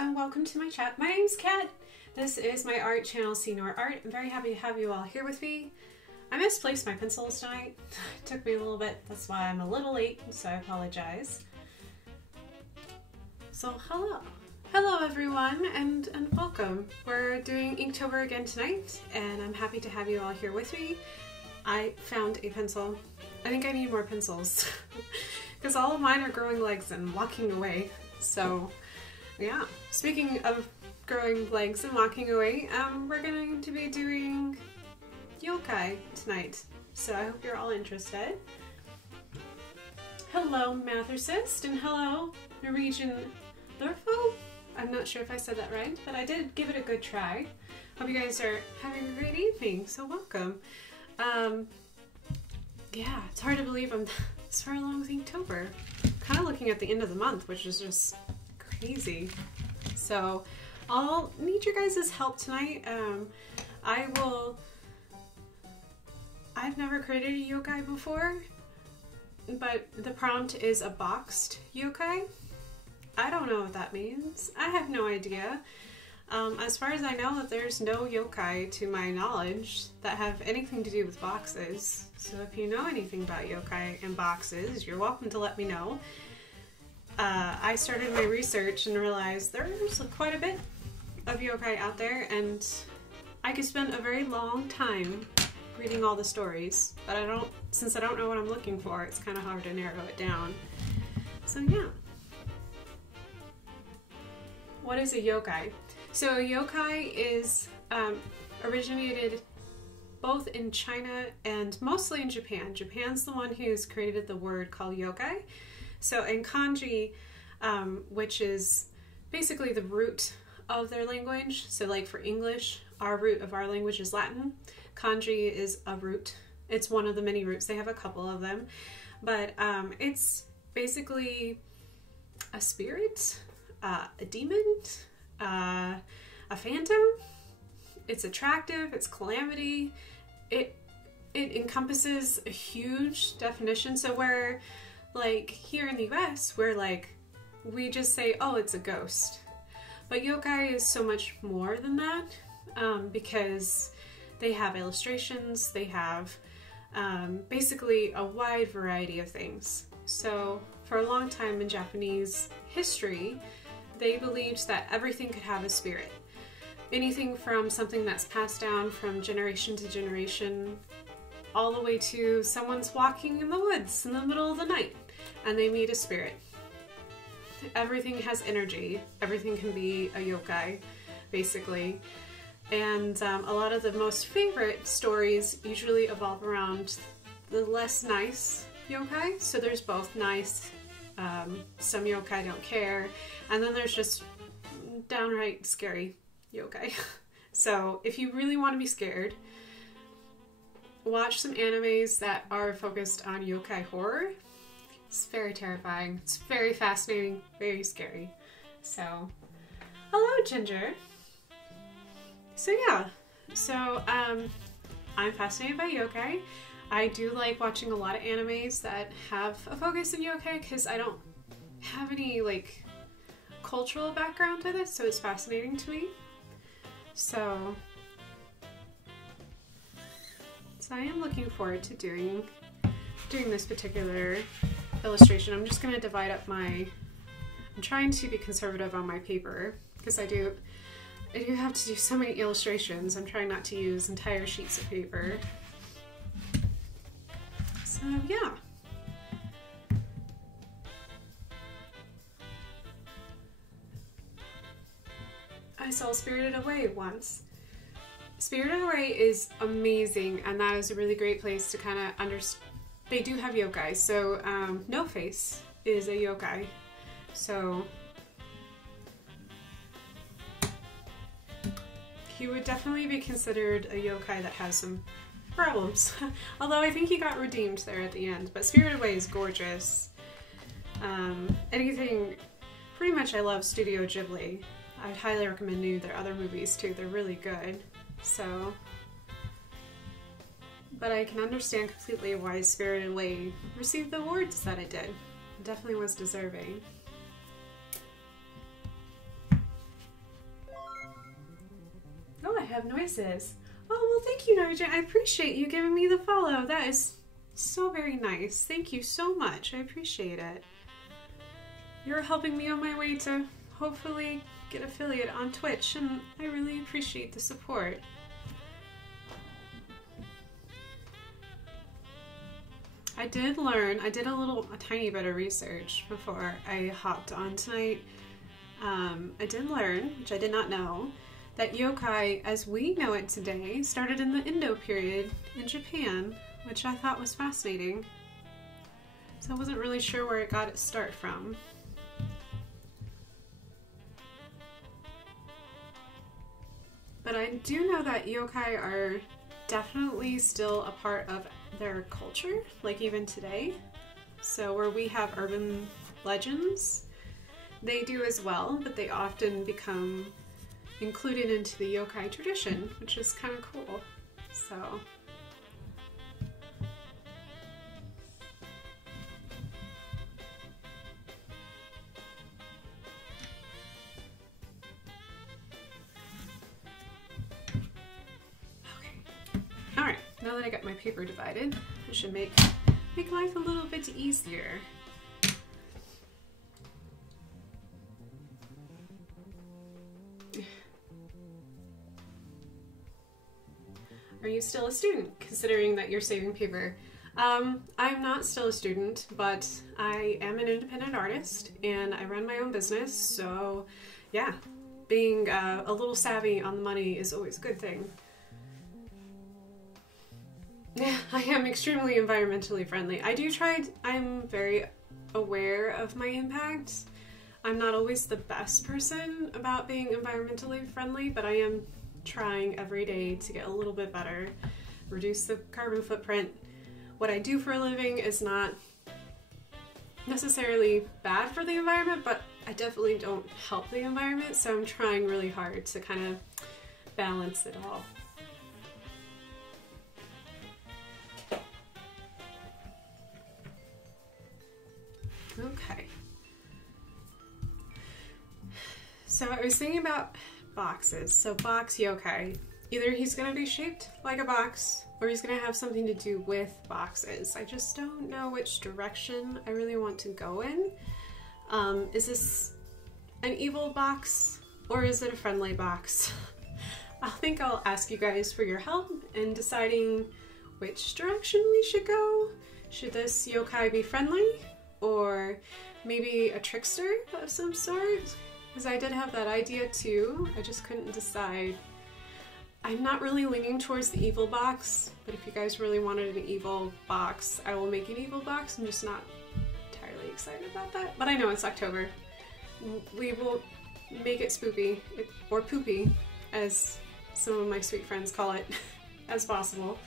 and welcome to my chat. My name's Kat. This is my art channel, Senor Art. I'm very happy to have you all here with me. I misplaced my pencils tonight. It took me a little bit, that's why I'm a little late, so I apologize. So hello. Hello everyone, and welcome. We're doing Inktober again tonight, and I'm happy to have you all here with me. I found a pencil. I think I need more pencils because all of mine are growing legs and walking away. So yeah, speaking of growing legs and walking away, we're going to be doing Yokai tonight. So I hope you're all interested. Hello Mathercist, and hello Norwegian Lurfo. I'm not sure if I said that right, but I did give it a good try. Hope you guys are having a great evening, so welcome. Yeah, it's hard to believe I'm this far along with Inktober. Kind of looking at the end of the month, which is just crazy. So I'll need your guys' help tonight. I've never created a yokai before, but the prompt is a boxed yokai. I don't know what that means. I have no idea. As far as I know, that there's no yokai, to my knowledge, that have anything to do with boxes. So if you know anything about yokai and boxes, you're welcome to let me know. I started my research and realized there's quite a bit of yokai out there, and I could spend a very long time reading all the stories, but since I don't know what I'm looking for, it's kind of hard to narrow it down. So yeah. What is a yokai? So a yokai is originated both in China and mostly in Japan. Japan's the one who's created the word called yokai. So in kanji, which is basically the root of their language, so like for English, our root of our language is Latin. Kanji is a root. It's one of the many roots. They have a couple of them. But it's basically a spirit, a demon, a phantom. It's attractive, it's calamity. It encompasses a huge definition. So where, like here in the US, where like we just say, oh, it's a ghost. But yokai is so much more than that, because they have illustrations, they have basically a wide variety of things. So for a long time in Japanese history, they believed that everything could have a spirit. Anything from something that's passed down from generation to generation, all the way to someone's walking in the woods in the middle of the night and they meet a spirit. Everything has energy. Everything can be a yokai, basically. And a lot of the most favorite stories usually evolve around the less nice yokai. So there's both nice, some yokai don't care, and then there's just downright scary yokai. So if you really want to be scared, watch some animes that are focused on yokai horror. It's very terrifying. It's very fascinating, very scary. So, hello Ginger. So yeah, so I'm fascinated by yokai. I do like watching a lot of animes that have a focus in yokai because I don't have any like cultural background with it, so it's fascinating to me. So I am looking forward to doing this particular illustration. I'm just going to divide up I'm trying to be conservative on my paper because I do have to do so many illustrations. I'm trying not to use entire sheets of paper. So yeah. I saw Spirited Away once. Spirited Away is amazing, and that is a really great place to kind of understand. They do have yokai, so No Face is a yokai. So he would definitely be considered a yokai that has some problems. Although I think he got redeemed there at the end. But Spirited Away is gorgeous. Pretty much I love Studio Ghibli. I'd highly recommend their other movies too. They're really good. So, but I can understand completely why Spirited Away received the awards that it did. It definitely was deserving. have noises. Oh, well, thank you, Narjan. I appreciate you giving me the follow. That is so very nice. Thank you so much. I appreciate it. You're helping me on my way to hopefully get affiliate on Twitch, and I really appreciate the support. I did learn, I did a tiny bit of research before I hopped on tonight. I did learn, which I did not know, that yokai, as we know it today, started in the Indo period in Japan, which I thought was fascinating. So I wasn't really sure where it got its start from. But I do know that yokai are definitely still a part of their culture, like even today. So where we have urban legends, they do as well, but they often become included into the yokai tradition, which is kind of cool. So alright, now that I got my paper divided, I should make life a little bit easier. Are you still a student, considering that you're saving paper? I'm not still a student, but I am an independent artist and I run my own business, so yeah, being a little savvy on the money is always a good thing. I am extremely environmentally friendly. I'm very aware of my impact. I'm not always the best person about being environmentally friendly, but I am trying every day to get a little bit better, reduce the carbon footprint. What I do for a living is not necessarily bad for the environment, but I definitely don't help the environment, so I'm trying really hard to kind of balance it all. Okay. So I was thinking about boxes. So box yokai. Either he's going to be shaped like a box or he's going to have something to do with boxes. I just don't know which direction I really want to go in. Is this an evil box or is it a friendly box? I think I'll ask you guys for your help in deciding which direction we should go. Should this yokai be friendly or maybe a trickster of some sort? Because I did have that idea too, I just couldn't decide. I'm not really leaning towards the evil box, but if you guys really wanted an evil box, I will make an evil box. I'm just not entirely excited about that. But I know it's October. We will make it spoopy, or poopy, as some of my sweet friends call it, as possible.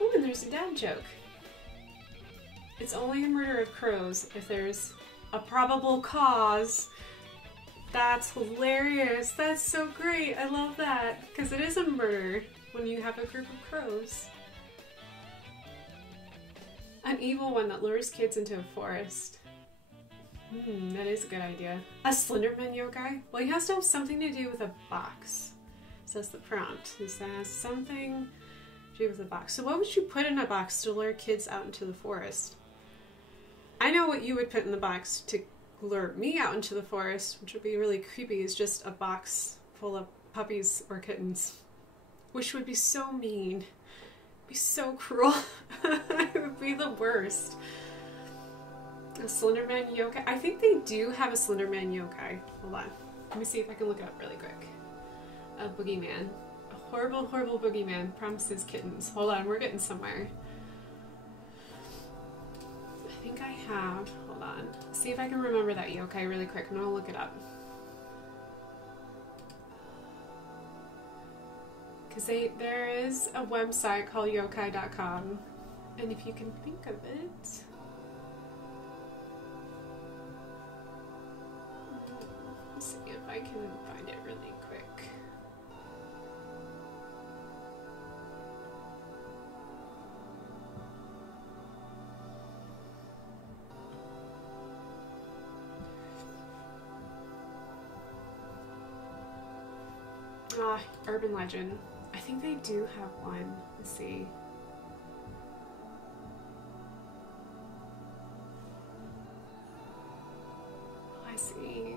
Oh, and there's a dad joke. It's only a murder of crows if there's a probable cause. That's hilarious. That's so great. I love that. Because it is a murder when you have a group of crows. An evil one that lures kids into a forest. That is a good idea. A Slenderman yokai? Well, he has to have something to do with a box. Says the prompt. He says something to do with a box. So what would you put in a box to lure kids out into the forest? I know what you would put in the box to lure me out into the forest, which would be really creepy, is just a box full of puppies or kittens. Which would be so mean. It'd be so cruel. It would be the worst. A Slenderman yokai? I think they do have a Slenderman yokai. Hold on. Let me see if I can look it up really quick. A boogeyman. A horrible, horrible boogeyman promises kittens. Hold on, we're getting somewhere. I think I have. Hold on. See if I can remember that yokai really quick. I'm gonna look it up. Because there is a website called yokai.com, and if you can think of it. Let's see if I can find it really quick. Urban legend. I think they do have one. Let's see. I see.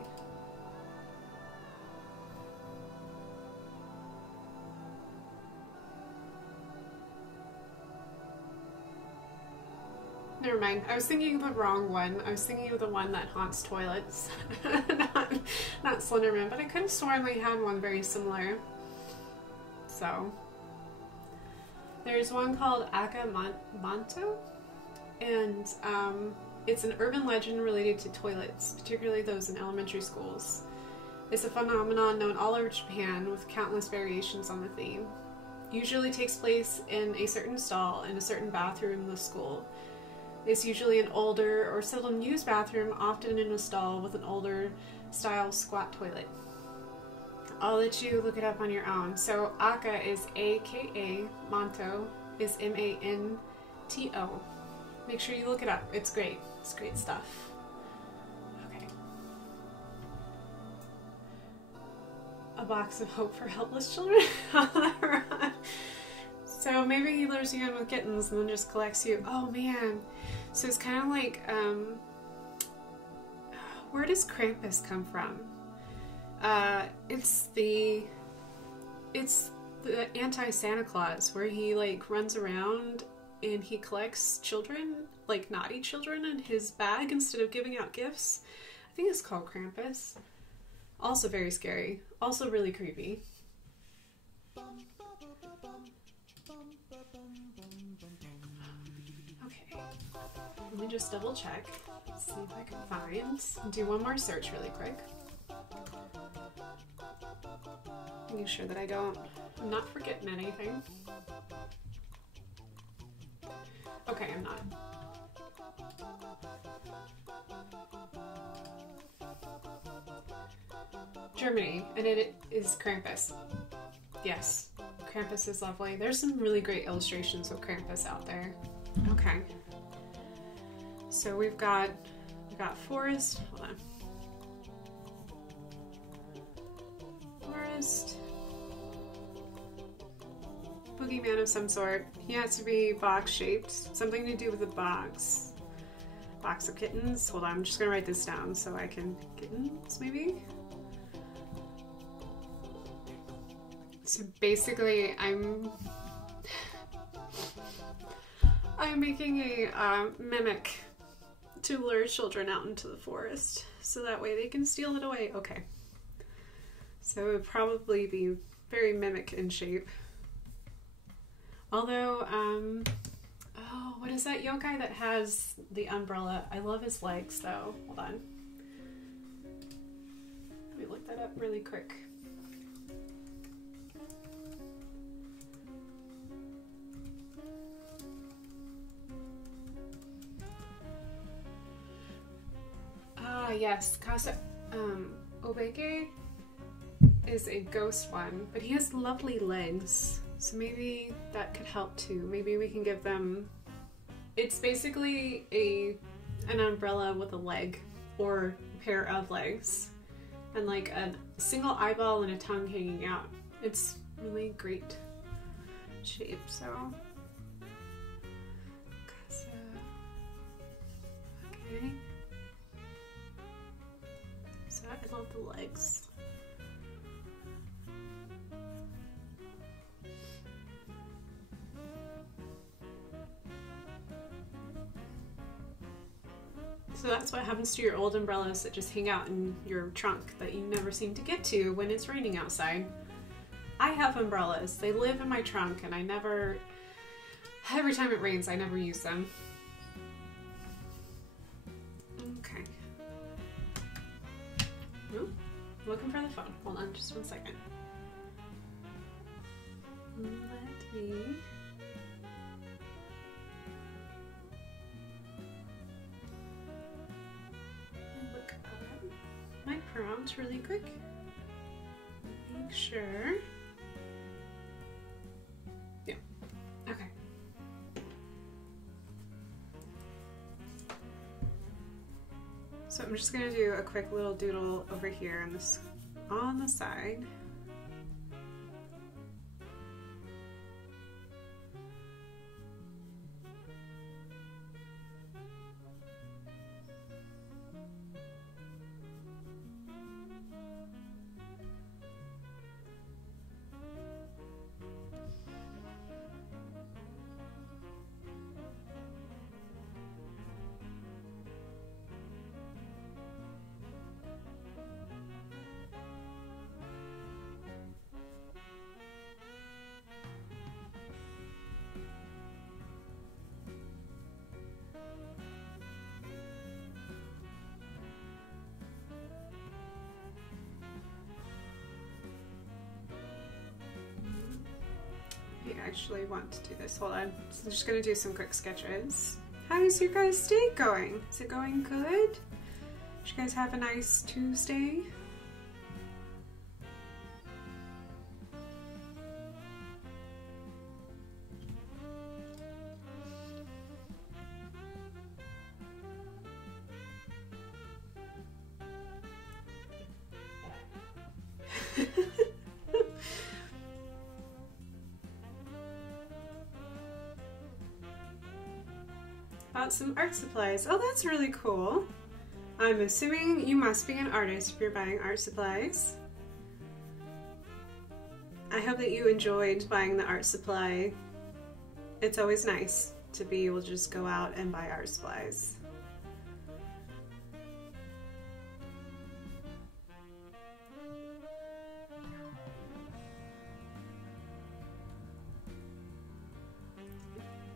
Never mind. I was thinking of the wrong one. I was thinking of the one that haunts toilets. not Slenderman, but I could have sworn they had one very similar. So, there's one called Akamanto, and it's an urban legend related to toilets, particularly those in elementary schools. It's a phenomenon known all over Japan with countless variations on the theme. Usually takes place in a certain stall in a certain bathroom in the school. It's usually an older or seldom used bathroom, often in a stall with an older style squat toilet. I'll let you look it up on your own. So Aka is A-K-A, Manto is M-A-N-T-O. Make sure you look it up. It's great. It's great stuff. Okay. A box of hope for helpless children. So maybe he lures you in with kittens and then just collects you. Oh man. So it's kind of like, where does Krampus come from? It's the anti-Santa Claus, where he like runs around and he collects children, like naughty children, in his bag instead of giving out gifts. I think it's called Krampus. Also very scary. Also really creepy. Okay. Let me just double check. See if I can find. Do one more search really quick. Making sure that I'm not forgetting anything. Okay, I'm not. Germany, and it is Krampus. Yes, Krampus is lovely. There's some really great illustrations of Krampus out there. Okay. So we've got forest. Hold on. Forest. Boogeyman of some sort. He has to be box shaped. Something to do with the box. Box of kittens. Hold on, I'm just gonna write this down so I can. Kittens, maybe? So basically, I'm making a mimic to lure children out into the forest, so that way they can steal it away. Okay. So it would probably be very mimic in shape. Although, oh, what is that yokai that has the umbrella? I love his legs though. Hold on. Let me look that up really quick. Ah, yes, Obeke is a ghost one, but he has lovely legs, so maybe that could help too. Maybe we can give them. It's basically an umbrella with a leg or a pair of legs, and like a single eyeball and a tongue hanging out. It's really great shape. So, okay. So I love the legs. So that's what happens to your old umbrellas that just hang out in your trunk that you never seem to get to when it's raining outside. I have umbrellas. They live in my trunk and I never, every time it rains, I never use them. Okay. Ooh, looking for the phone. Hold on just one second. Let me... look up my prompt really quick. Make sure. Yeah. Okay. So I'm just gonna do a quick little doodle over here on this on the side. actually want to do this. Hold on. So I'm just gonna do some quick sketches. How's your guys' day going? Is it going good? Did you guys have a nice Tuesday? Bought some art supplies. Oh, that's really cool. I'm assuming you must be an artist if you're buying art supplies. I hope that you enjoyed buying the art supply. It's always nice to be able to just go out and buy art supplies.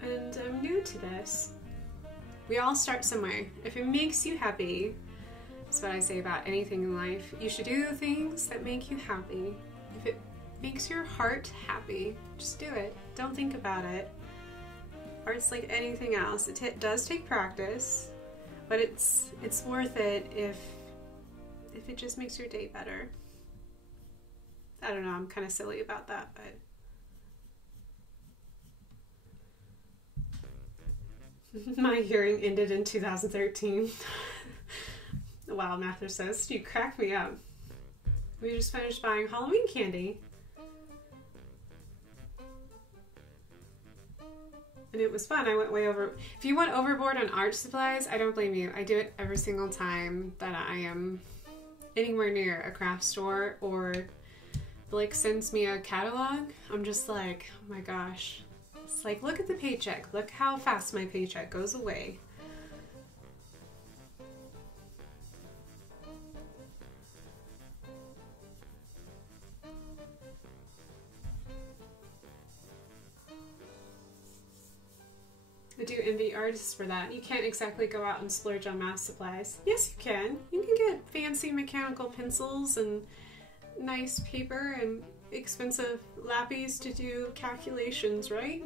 And I'm new to this. We all start somewhere. If it makes you happy, that's what I say about anything in life. You should do things that make you happy. If it makes your heart happy, just do it. Don't think about it. Art's like anything else. It does take practice, but it's worth it if it just makes your day better. I don't know, I'm kind of silly about that, but my hearing ended in 2013. Wow, Mather you crack me up. We just finished buying Halloween candy. And it was fun. I went way over. If you went overboard on art supplies, I don't blame you. I do it every single time that I am anywhere near a craft store or Blake sends me a catalog. I'm just like, oh my gosh. It's like, look at the paycheck. Look how fast my paycheck goes away. I do envy artists for that. You can't exactly go out and splurge on math supplies. Yes, you can. You can get fancy mechanical pencils and nice paper and expensive lappies to do calculations, right?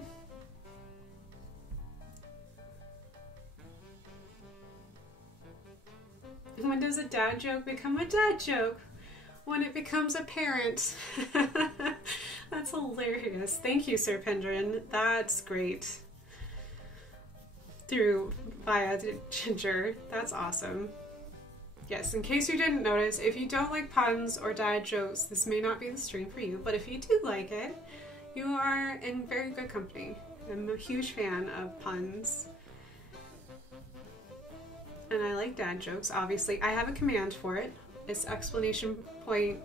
When does a dad joke become a dad joke? When it becomes apparent. That's hilarious. Thank you, Sir Pendrin. That's great. Via Ginger. That's awesome. Yes, in case you didn't notice, if you don't like puns or dad jokes, this may not be the stream for you, but if you do like it, you are in very good company. I'm a huge fan of puns. And I like dad jokes, obviously. I have a command for it. It's exclamation point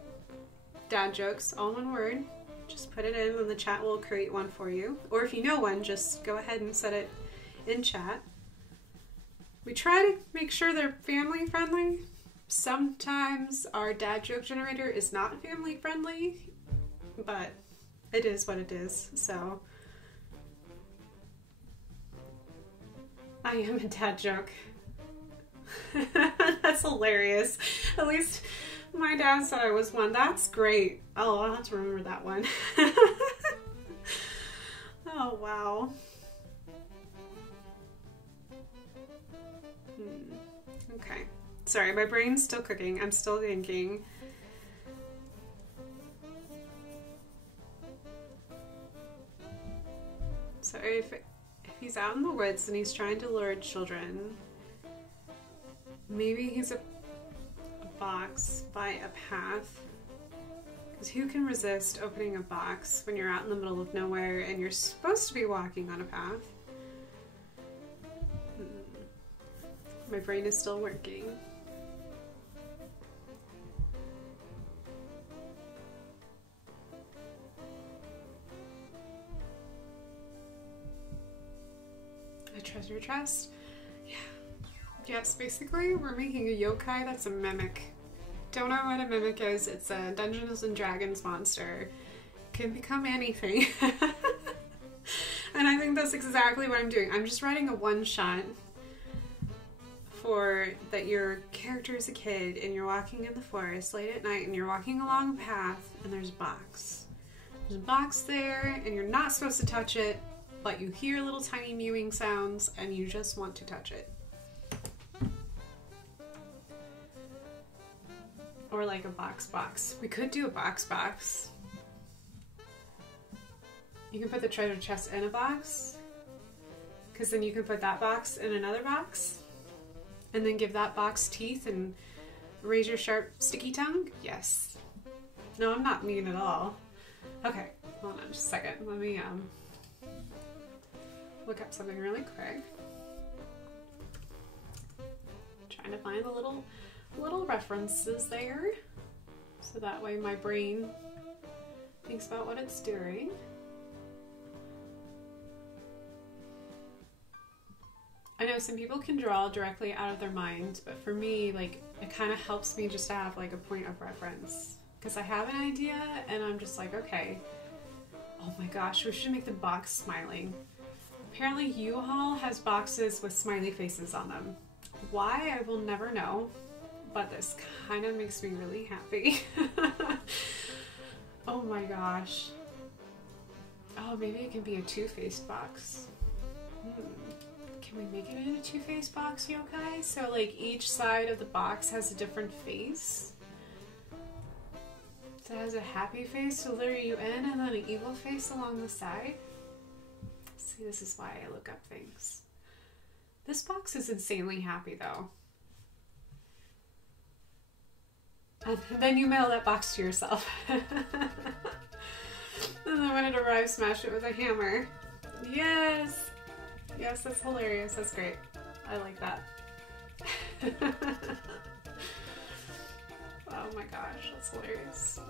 dad jokes, all one word. Just put it in and the chat will create one for you. Or if you know one, just go ahead and set it in chat. We try to make sure they're family friendly. Sometimes our dad joke generator is not family friendly, but it is what it is, so. I am a dad joke. That's hilarious. At least my dad said I was one. That's great. Oh, I'll have to remember that one. Oh, wow. Okay. Sorry, my brain's still cooking. I'm still thinking. So if he's out in the woods and he's trying to lure children, maybe he's a box by a path. Because who can resist opening a box when you're out in the middle of nowhere and you're supposed to be walking on a path? My brain is still working. A treasure chest? Yeah. Yes, basically we're making a yokai that's a mimic. Don't know what a mimic is. It's a Dungeons and Dragons monster. Can become anything. And I think that's exactly what I'm doing. I'm just writing a one-shot for that your character is a kid and you're walking in the forest late at night and you're walking along a path and there's a box. There's a box there, and you're not supposed to touch it, but you hear little tiny mewing sounds, and you just want to touch it. Or like a box. We could do a box. You can put the treasure chest in a box, because then you can put that box in another box, and then give that box teeth and razor sharp sticky tongue. Yes. No, I'm not mean at all. Okay, hold on just a second. Let me look up something really quick. Trying to find the little references there, so that way my brain thinks about what it's doing. I know some people can draw directly out of their mind, but for me, like, it kind of helps me just to have like a point of reference, because I have an idea and I'm just like, okay, oh my gosh, we should make the box smiling. Apparently U-Haul has boxes with smiley faces on them. Why, I will never know, but this kind of makes me really happy. Oh my gosh. Oh, maybe it can be a two-faced box. Can we make it in a two-faced box, Yokai? So like each side of the box has a different face. So it has a happy face to lure you in, and then an evil face along the side. See, this is why I look up things. This box is insanely happy though. And then you mail that box to yourself. And then when it arrives, smash it with a hammer. Yes! Yes, that's hilarious. That's great. I like that. Oh my gosh, that's hilarious.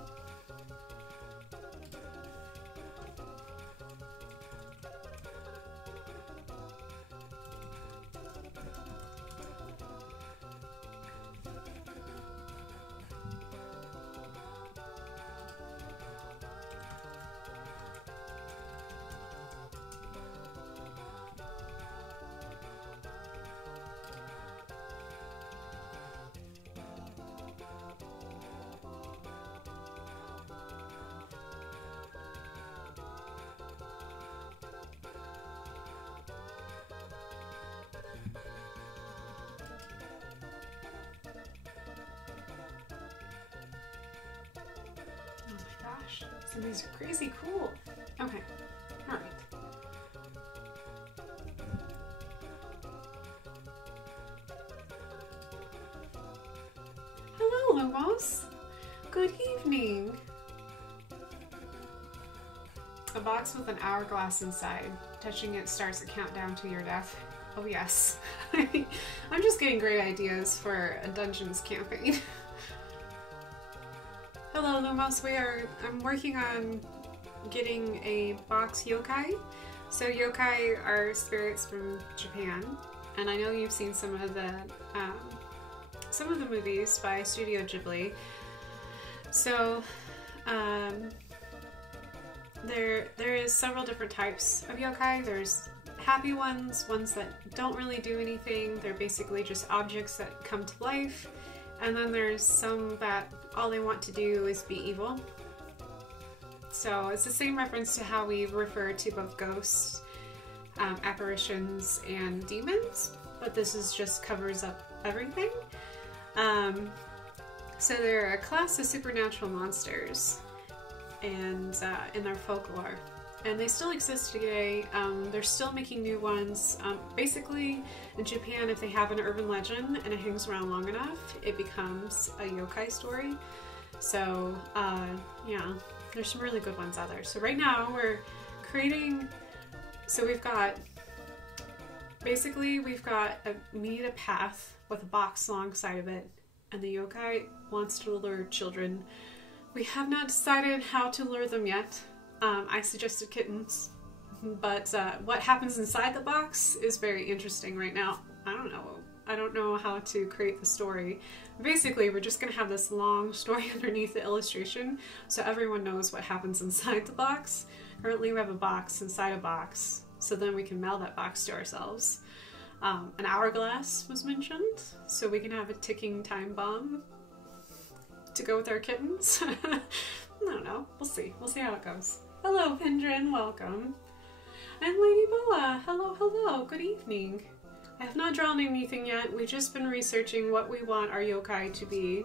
Gosh, some of these are crazy cool. Okay, all right. Hello, Lumos. Good evening. A box with an hourglass inside. Touching it starts a countdown to your death. Oh yes. I'm just getting great ideas for a Dungeons campaign. Hello Lumos, I'm working on getting a box yokai. So yokai are spirits from Japan, and I know you've seen some of the movies by Studio Ghibli. So there is several different types of yokai. There's happy ones that don't really do anything. They're basically just objects that come to life. And then there's some that all they want to do is be evil. So it's the same reference to how we refer to both ghosts, apparitions, and demons, but this is just covers up everything. So they're a class of supernatural monsters, and in their folklore. And they still exist today. They're still making new ones. Basically, in Japan, if they have an urban legend and it hangs around long enough, it becomes a yokai story. So, yeah, there's some really good ones out there. So right now, we're creating... So we've got... Basically, we need a path with a box alongside of it. And the yokai wants to lure children. We have not decided how to lure them yet. I suggested kittens, but what happens inside the box is very interesting right now. I don't know how to create the story. Basically, we're just going to have this long story underneath the illustration, so everyone knows what happens inside the box. Currently, we have a box inside a box, so then we can mail that box to ourselves. An hourglass was mentioned, so we can have a ticking time bomb to go with our kittens. I don't know. We'll see. We'll see how it goes. Hello, Pindrin, welcome. And Lady Boa, hello, hello, good evening. I have not drawn anything yet. We've just been researching what we want our yokai to be.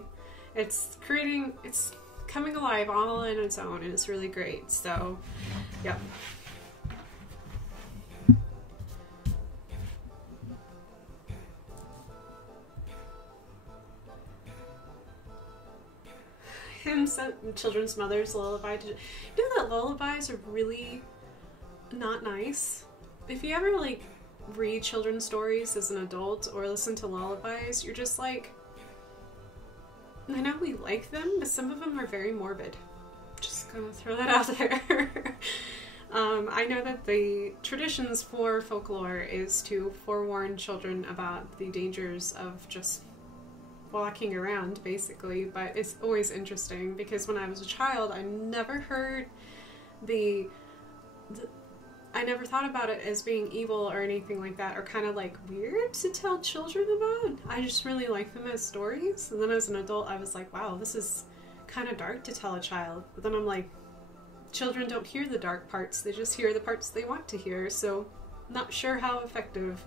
It's coming alive all on its own, and it's really great, so, yep. Children's Mother's Lullaby. You know that lullabies are really not nice? If you ever like read children's stories as an adult or listen to lullabies, you're just like, I know we like them, but some of them are very morbid. Just gonna throw that out there. I know that the traditions for folklore is to forewarn children about the dangers of just walking around, basically, but it's always interesting because when I was a child, I never heard I never thought about it as being evil or anything like that, or kind of like weird to tell children about. I just really like them as stories, and then as an adult I was like, wow, this is kind of dark to tell a child. But then I'm like, children don't hear the dark parts, they just hear the parts they want to hear, so not sure how effective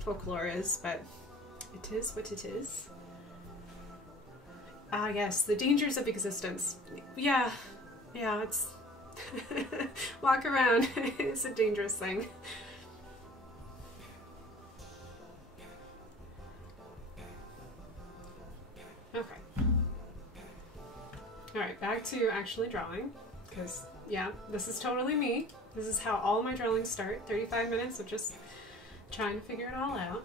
folklore is, but it is what it is. Ah, yes, the dangers of existence. Yeah, it's... walk around, it's a dangerous thing. Okay. Alright, back to actually drawing, because, yeah, this is totally me. This is how all my drawings start. 35 minutes of just trying to figure it all out.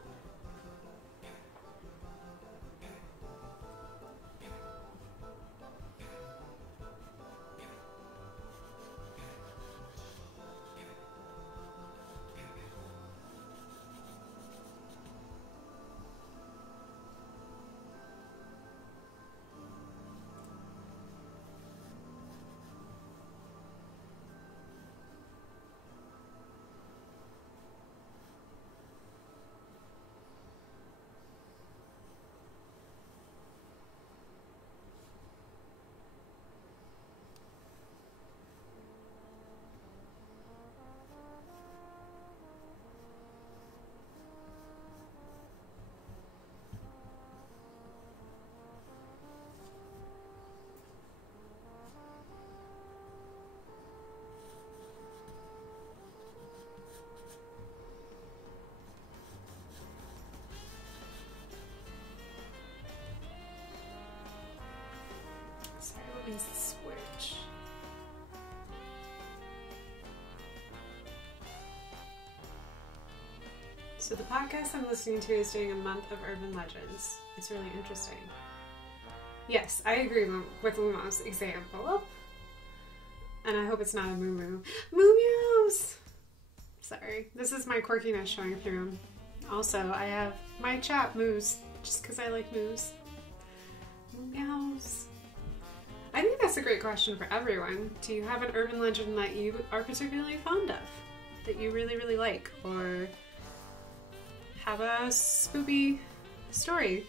Sorry, let me switch. So the podcast I'm listening to is doing a month of urban legends. It's really interesting. Yes, I agree with Luma's example. And I hope it's not a moo-moo. Moo-meows! Sorry, this is my quirkiness showing through. Also, I have my chat moos, just because I like moos. Moo-meows. I think that's a great question for everyone. Do you have an urban legend that you are particularly fond of? That you really, really like? Or have a spoopy story?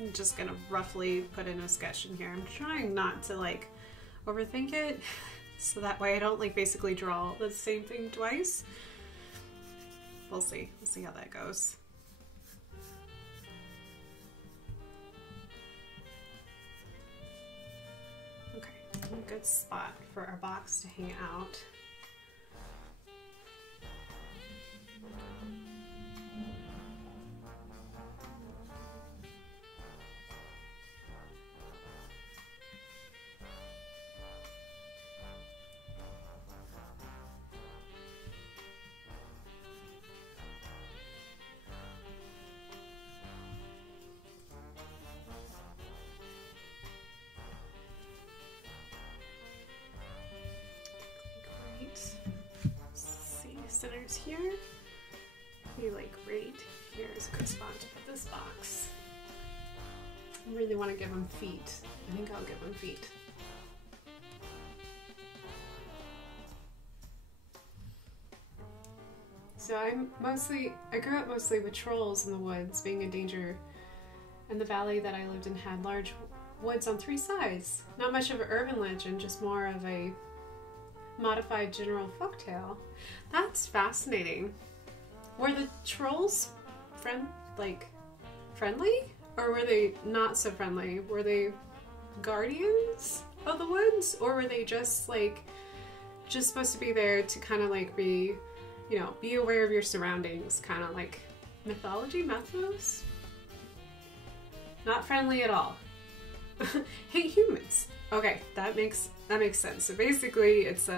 I'm just gonna roughly put in a sketch in here. I'm trying not to like overthink it, so that way I don't like basically draw the same thing twice. We'll see. We'll see how that goes. Okay, a good spot for our box to hang out. Centers here. Maybe like right here is a good spot to put this box. I really want to give them feet. I think I'll give them feet. So I grew up mostly with trolls in the woods, being a danger. And the valley that I lived in had large woods on 3 sides. Not much of an urban legend, just more of a modified general folktale. That's fascinating. Were the trolls friendly? Or were they not so friendly? Were they guardians of the woods? Or were they just supposed to be there to kind of like be, you know, be aware of your surroundings, kind of like mythology, mythos? Not friendly at all. Hate humans. Okay, that makes sense. So basically it's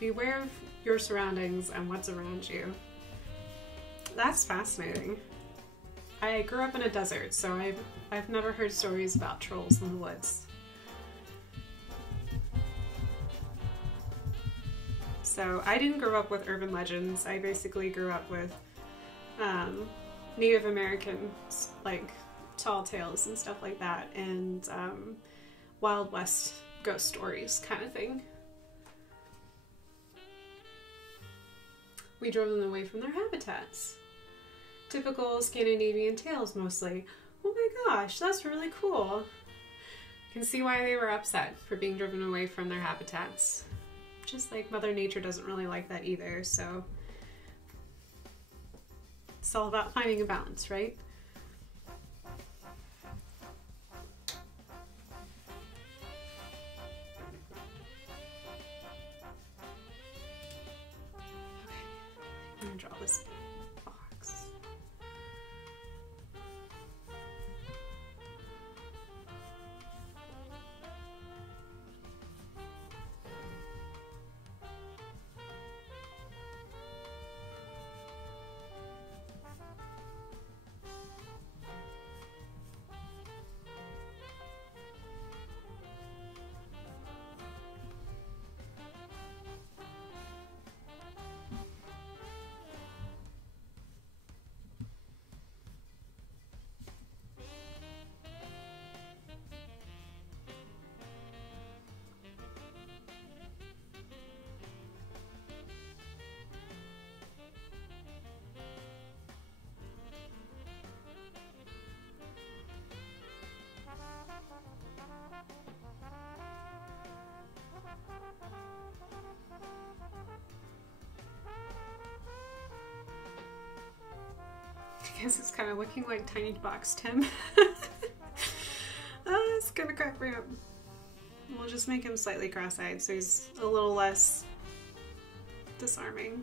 beware of your surroundings and what's around you. That's fascinating. I grew up in a desert, so I've never heard stories about trolls in the woods. So I didn't grow up with urban legends. I basically grew up with Native American like tall tales and stuff like that, and Wild West ghost stories kind of thing. We drove them away from their habitats. Typical Scandinavian tales mostly. Oh my gosh, that's really cool. You can see why they were upset for being driven away from their habitats. Just like Mother Nature doesn't really like that either, so it's all about finding a balance, right? I'm gonna draw this box. I guess it's kind of looking like Tiny Box Tim. It's gonna crack me up. We'll just make him slightly cross-eyed so he's a little less disarming.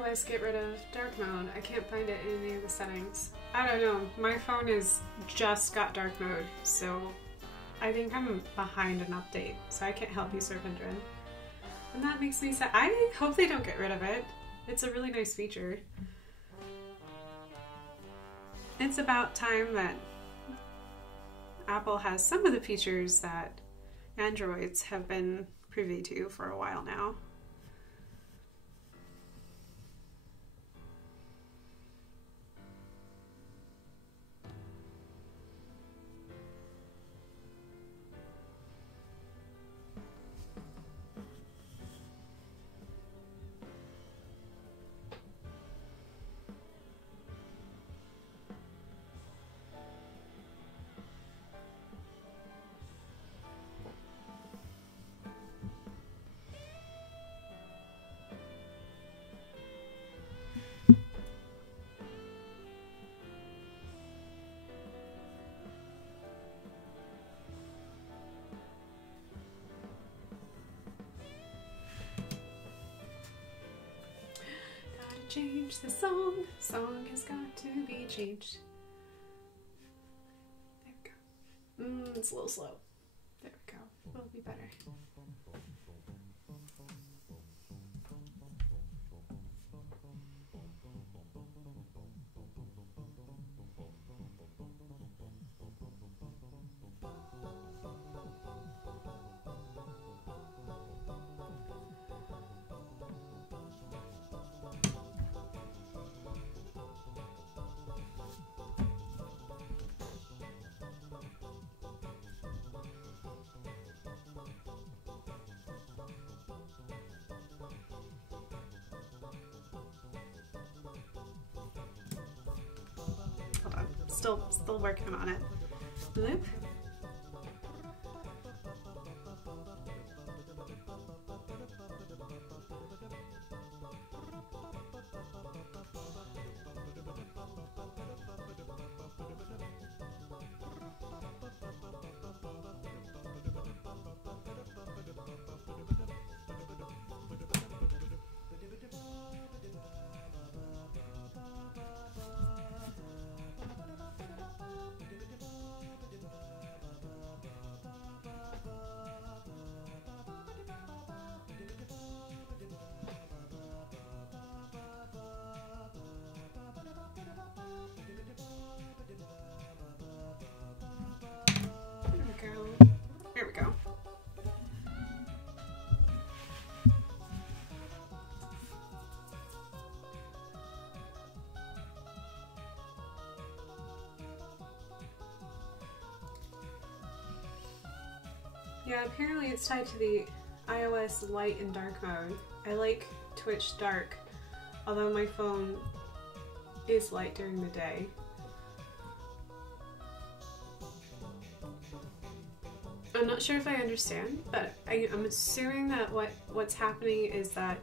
iOS get rid of dark mode? I can't find it in any of the settings. I don't know. My phone is just got dark mode, so I think I'm behind an update, so I can't help you, Serpentrin. And that makes me sad. I hope they don't get rid of it. It's a really nice feature. It's about time that Apple has some of the features that Androids have been privy to for a while now. Change the song. Song has got to be changed. There we go. It's a little slow. There we go. Will be better. Still working on it. Loop. There we go. Yeah, apparently it's tied to the iOS light and dark mode. I like Twitch dark, although my phone is light during the day. I'm not sure if I understand, but I'm assuming that what's happening is that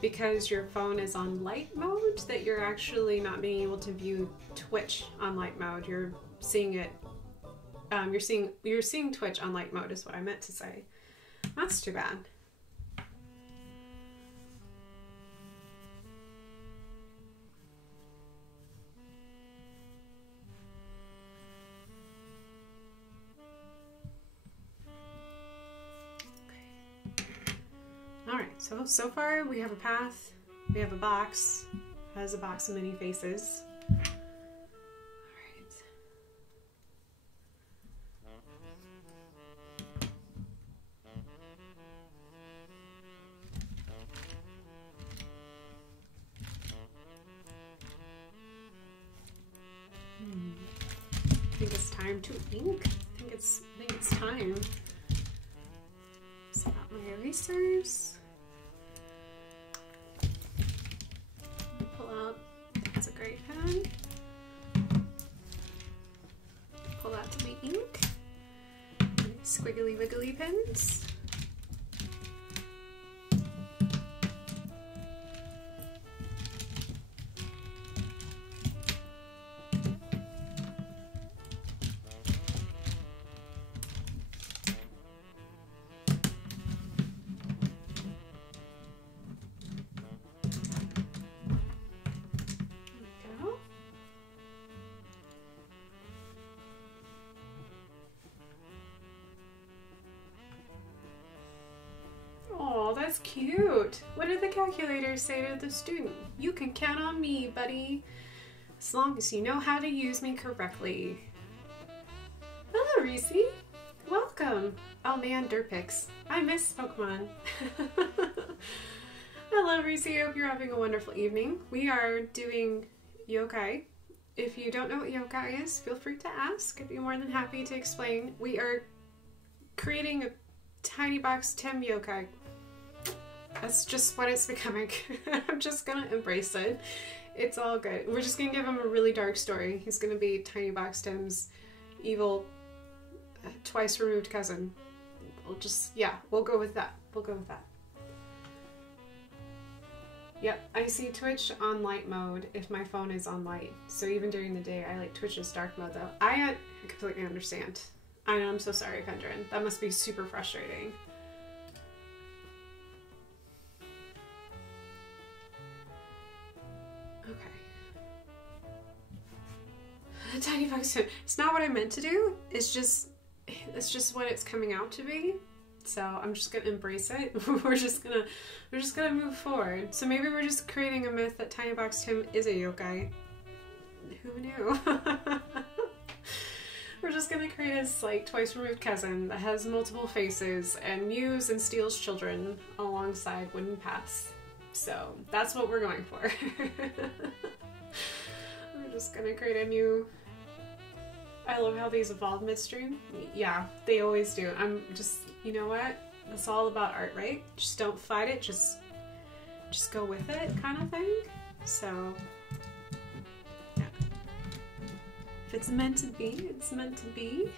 because your phone is on light mode, that you're actually not being able to view Twitch on light mode. You're seeing it. You're seeing Twitch on light mode is what I meant to say. That's too bad. Alright, so far we have a path, we have a box, it has a box of many faces. Alright. I think it's time to ink. I think it's time. Set out my erasers. Pull out, that's a great pen. Pull out the ink. Squiggly wiggly pens. out. What did the calculator say to the student? You can count on me, buddy, as long as you know how to use me correctly. Hello, Reese. Welcome. Oh man, Derpix. I miss Pokemon. Hello, Reese. I hope you're having a wonderful evening. We are doing Yokai. If you don't know what Yokai is, feel free to ask. I'd be more than happy to explain. We are creating a tiny box Tim Yokai. That's just what it's becoming. I'm just gonna embrace it. It's all good. We're just gonna give him a really dark story. He's gonna be Tiny Box Tim's evil, twice removed cousin. We'll just, yeah, we'll go with that. We'll go with that. Yep, I see Twitch on light mode if my phone is on light. So even during the day, I like Twitch's dark mode though. I completely understand. I know, I'm so sorry, Pendrin. That must be super frustrating. Okay. Tiny Box. It's not what I meant to do. It's just what it's coming out to be. So I'm just gonna embrace it. We're just gonna move forward. So maybe we're just creating a myth that Tiny Box Tim is a yokai. Who knew? We're just gonna create his like twice removed cousin that has multiple faces and mews and steals children alongside wooden paths. So that's what we're going for. We're just gonna create a new. I love how these evolve midstream. Yeah, they always do. I'm just, you know what? It's all about art, right? Just don't fight it, just go with it kind of thing. So, yeah. If it's meant to be, it's meant to be.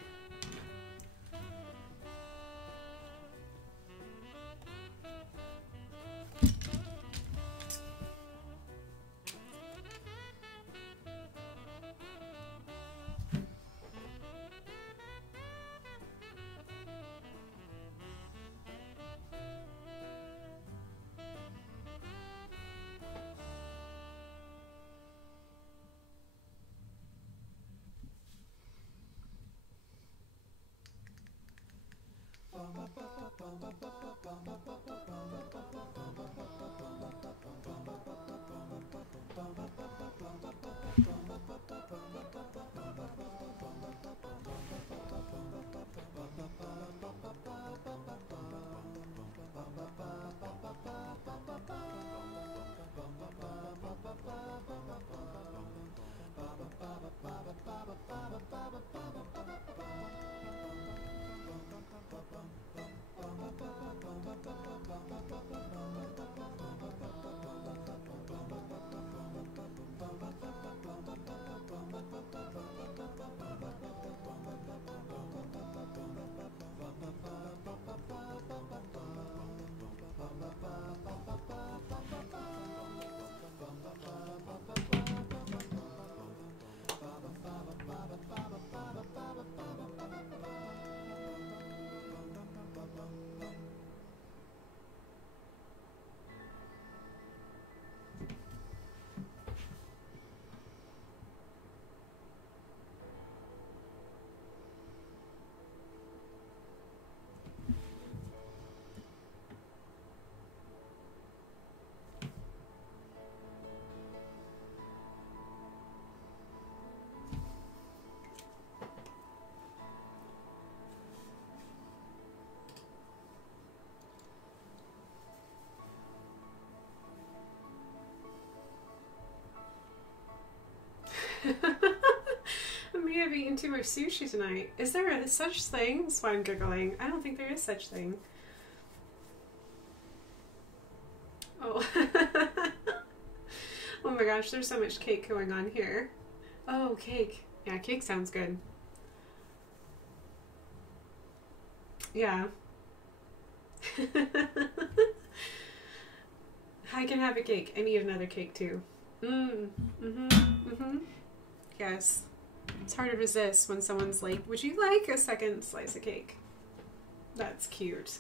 I may have eaten too much sushi tonight. Is there a such thing? That's why I'm giggling. I don't think there is such thing. Oh. Oh my gosh, there's so much cake going on here. Oh, cake. Yeah, cake sounds good. Yeah. I can have a cake. I need another cake too. Yes. It's hard to resist when someone's like, would you like a second slice of cake? That's cute.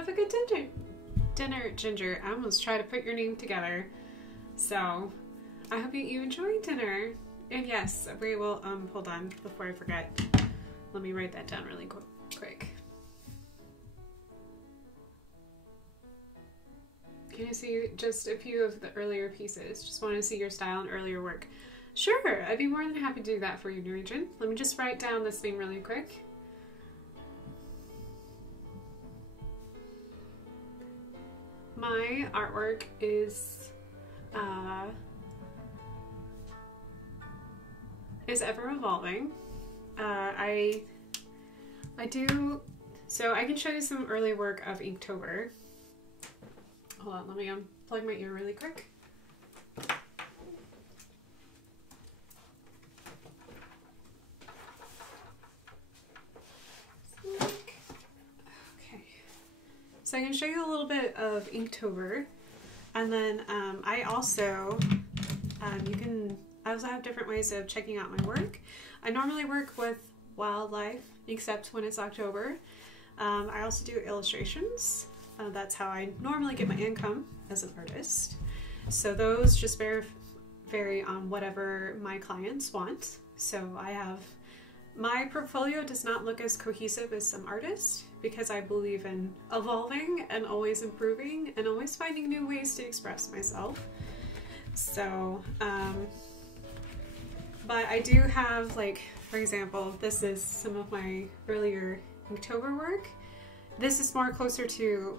Have a good dinner, Ginger. I almost tried to put your name together. So, I hope you enjoy dinner. And yes, we will, hold on, before I forget. Let me write that down really quick. Can you see just a few of the earlier pieces? Just want to see your style and earlier work. Sure, I'd be more than happy to do that for you, Norwegian. Let me just write down this name really quick. My artwork is ever evolving. I do, so I can show you some early work of Inktober. Hold on, let me unplug my ear really quick. Okay, so I can show you a little bit of Inktober, and then I also have different ways of checking out my work. I normally work with wildlife, except when it's October. I also do illustrations. That's how I normally get my income as an artist. So those just vary on whatever my clients want. So my portfolio does not look as cohesive as some artists because I believe in evolving and always improving and always finding new ways to express myself. So, but I do have, like, for example, this is some of my earlier Inktober work. This is more closer to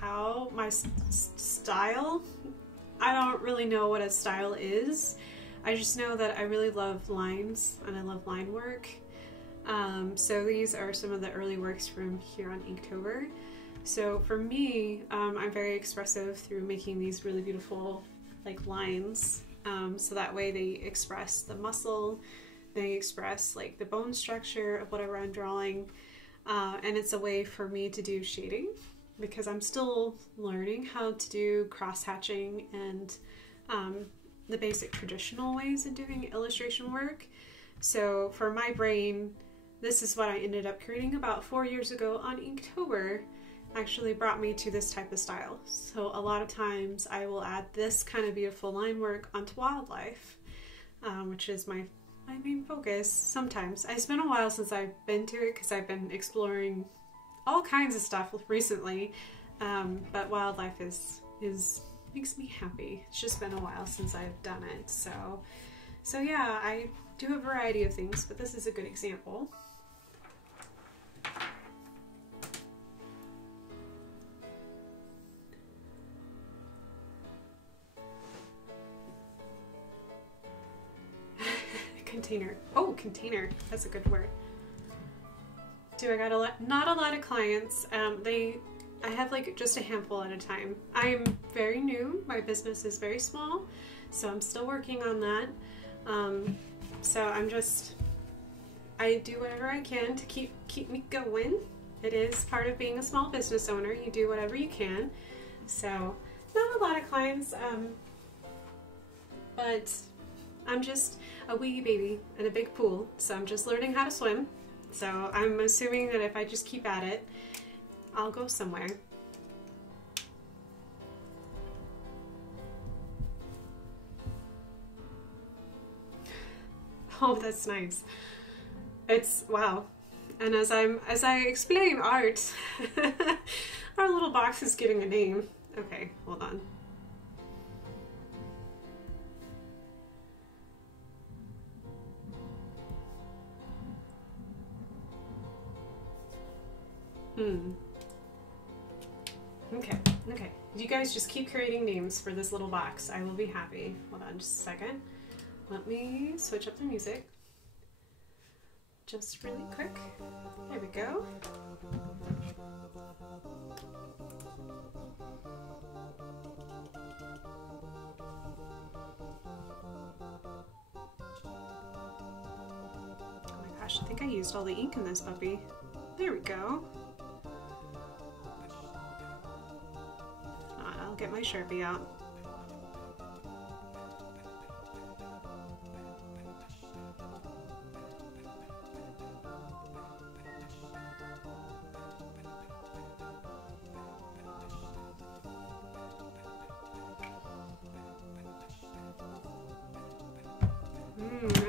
how my style. I don't really know what a style is. I just know that I really love lines and I love line work. So these are some of the early works from here on Inktober. So for me, I'm very expressive through making these really beautiful like lines. So that way they express the muscle, they express like the bone structure of whatever I'm drawing. And it's a way for me to do shading because I'm still learning how to do cross-hatching and the basic traditional ways of doing illustration work. So for my brain, this is what I ended up creating about 4 years ago on Inktober. Actually brought me to this type of style. So a lot of times I will add this kind of beautiful line work onto wildlife, which is my main focus sometimes. It's been a while since I've been to it because I've been exploring all kinds of stuff recently, but wildlife makes me happy. It's just been a while since I've done it. So yeah, I do a variety of things, but this is a good example. Container. Oh, container. That's a good word. I got not a lot of clients. I have like just a handful at a time. I'm very new. My business is very small, so I'm still working on that. So I do whatever I can to keep me going. It is part of being a small business owner. You do whatever you can. So not a lot of clients, but I'm just a wee baby in a big pool, so I'm just learning how to swim. So I'm assuming that if I just keep at it, I'll go somewhere. Oh, that's nice. It's wow. And as I explain art, our little box is getting a name. Okay, hold on. Okay. You guys just keep creating names for this little box. I will be happy. Hold on just a second. Let me switch up the music. Just really quick. There we go. Oh my gosh, I think I used all the ink in this puppy. There we go. I'll get my Sharpie out.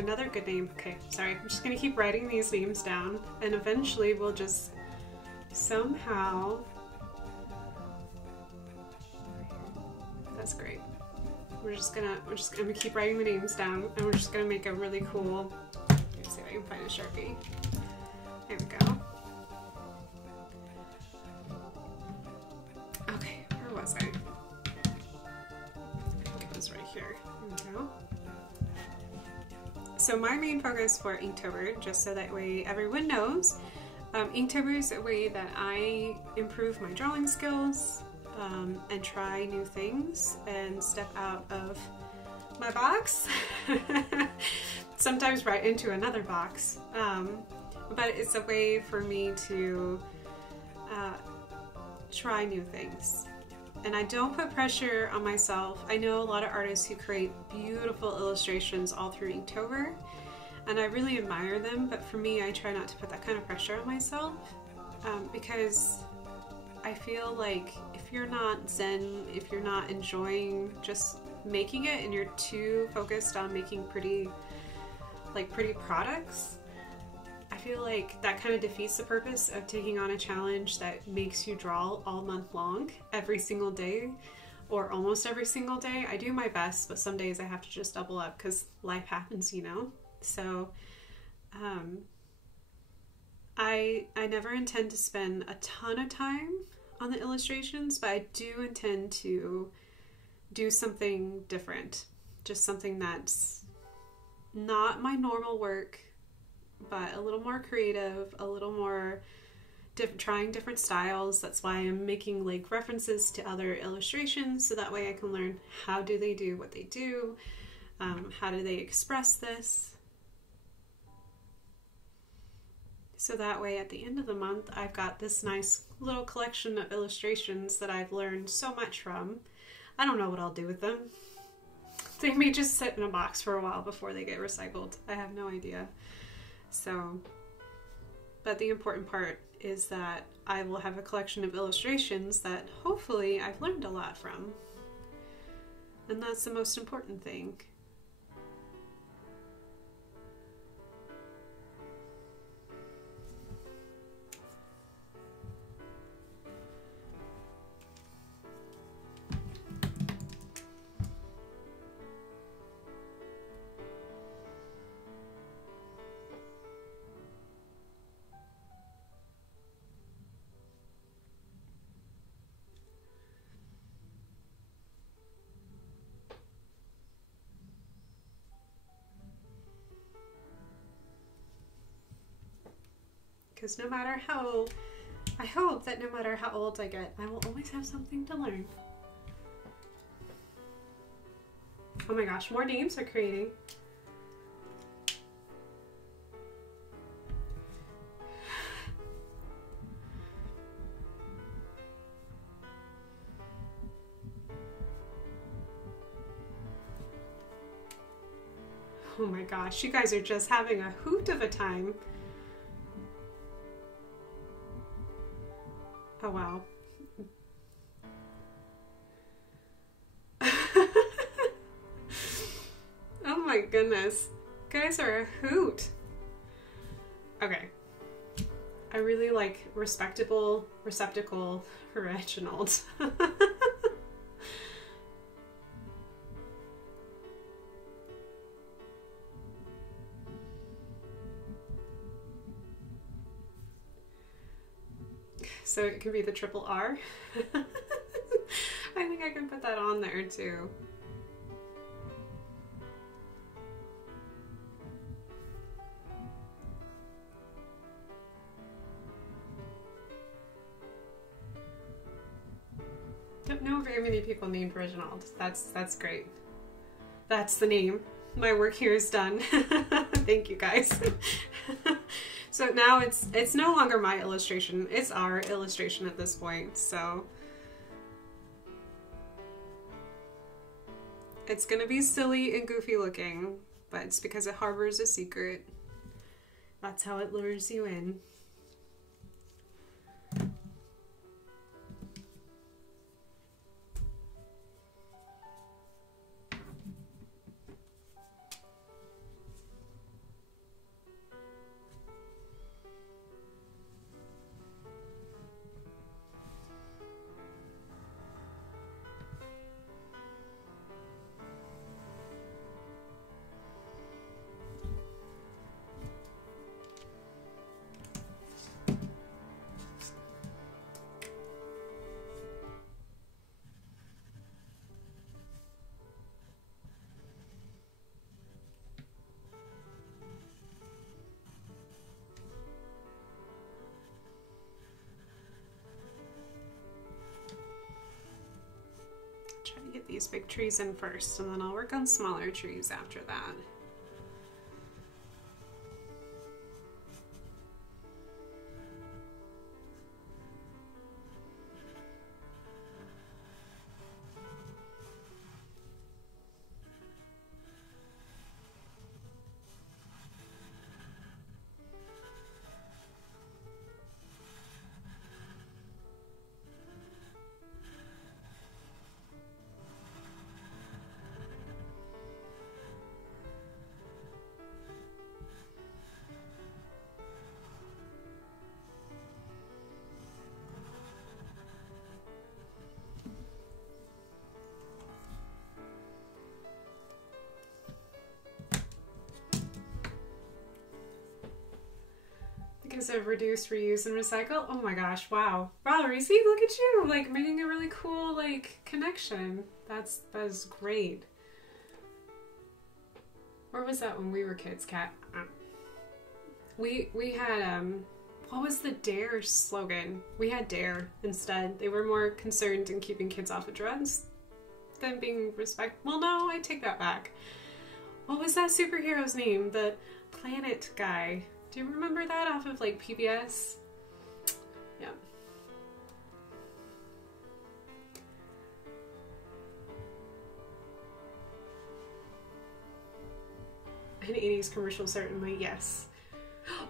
another good name. Okay, sorry. I'm just gonna keep writing these names down, and eventually we'll just somehow. That's great. I'm gonna keep writing the names down, and we're just gonna make a really cool. Let's see if I can find a Sharpie. There we go. Okay, where was I? I think it was right here. There we go. So my main focus for Inktober, just so that way everyone knows, Inktober is a way that I improve my drawing skills and try new things and step out of my box, sometimes right into another box. But it's a way for me to try new things. And I don't put pressure on myself. I know a lot of artists who create beautiful illustrations all through Inktober, and I really admire them, but for me, I try not to put that kind of pressure on myself, because I feel like if you're not zen, if you're not enjoying just making it and you're too focused on making pretty products, I feel like that kind of defeats the purpose of taking on a challenge that makes you draw all month long, every single day, or almost every single day. I do my best, but some days I have to just double up because life happens, you know? So, I never intend to spend a ton of time on the illustrations, but I do intend to do something different. Just something that's not my normal work, but a little more creative, a little more trying different styles. That's why I'm making like references to other illustrations, so that way I can learn how do they do what they do, how do they express this. So that way at the end of the month, I've got this nice little collection of illustrations that I've learned so much from. I don't know what I'll do with them. They may just sit in a box for a while before they get recycled. I have no idea. So, but the important part is that I will have a collection of illustrations that hopefully I've learned a lot from. And that's the most important thing. Because no matter how, I hope that no matter how old I get, I will always have something to learn. Oh my gosh, more names are creating. Oh my gosh, you guys are just having a hoot of a time. Oh wow. Oh my goodness. Guys are a hoot. Okay. I really like respectable receptacle Reginald. So it could be the triple R. I think I can put that on there too. Don't know very many people named Reginald. That's great. That's the name. My work here is done. Thank you guys. So now it's no longer my illustration, it's our illustration at this point, so it's gonna be silly and goofy looking, but it's because it harbors a secret. That's how it lures you in. these big trees in first, and then I'll work on smaller trees after that. Because of reduce, reuse, and recycle. Oh my gosh, wow. Valerie, see, look at you, like making a really cool like connection. That is great. Where was that when we were kids, Kat? We had what was the DARE slogan? We had DARE instead. They were more concerned in keeping kids off of drugs than being well, no, I take that back. What was that superhero's name? The planet guy. Do you remember that off of like PBS? Yeah. An 80s commercial, certainly, yes.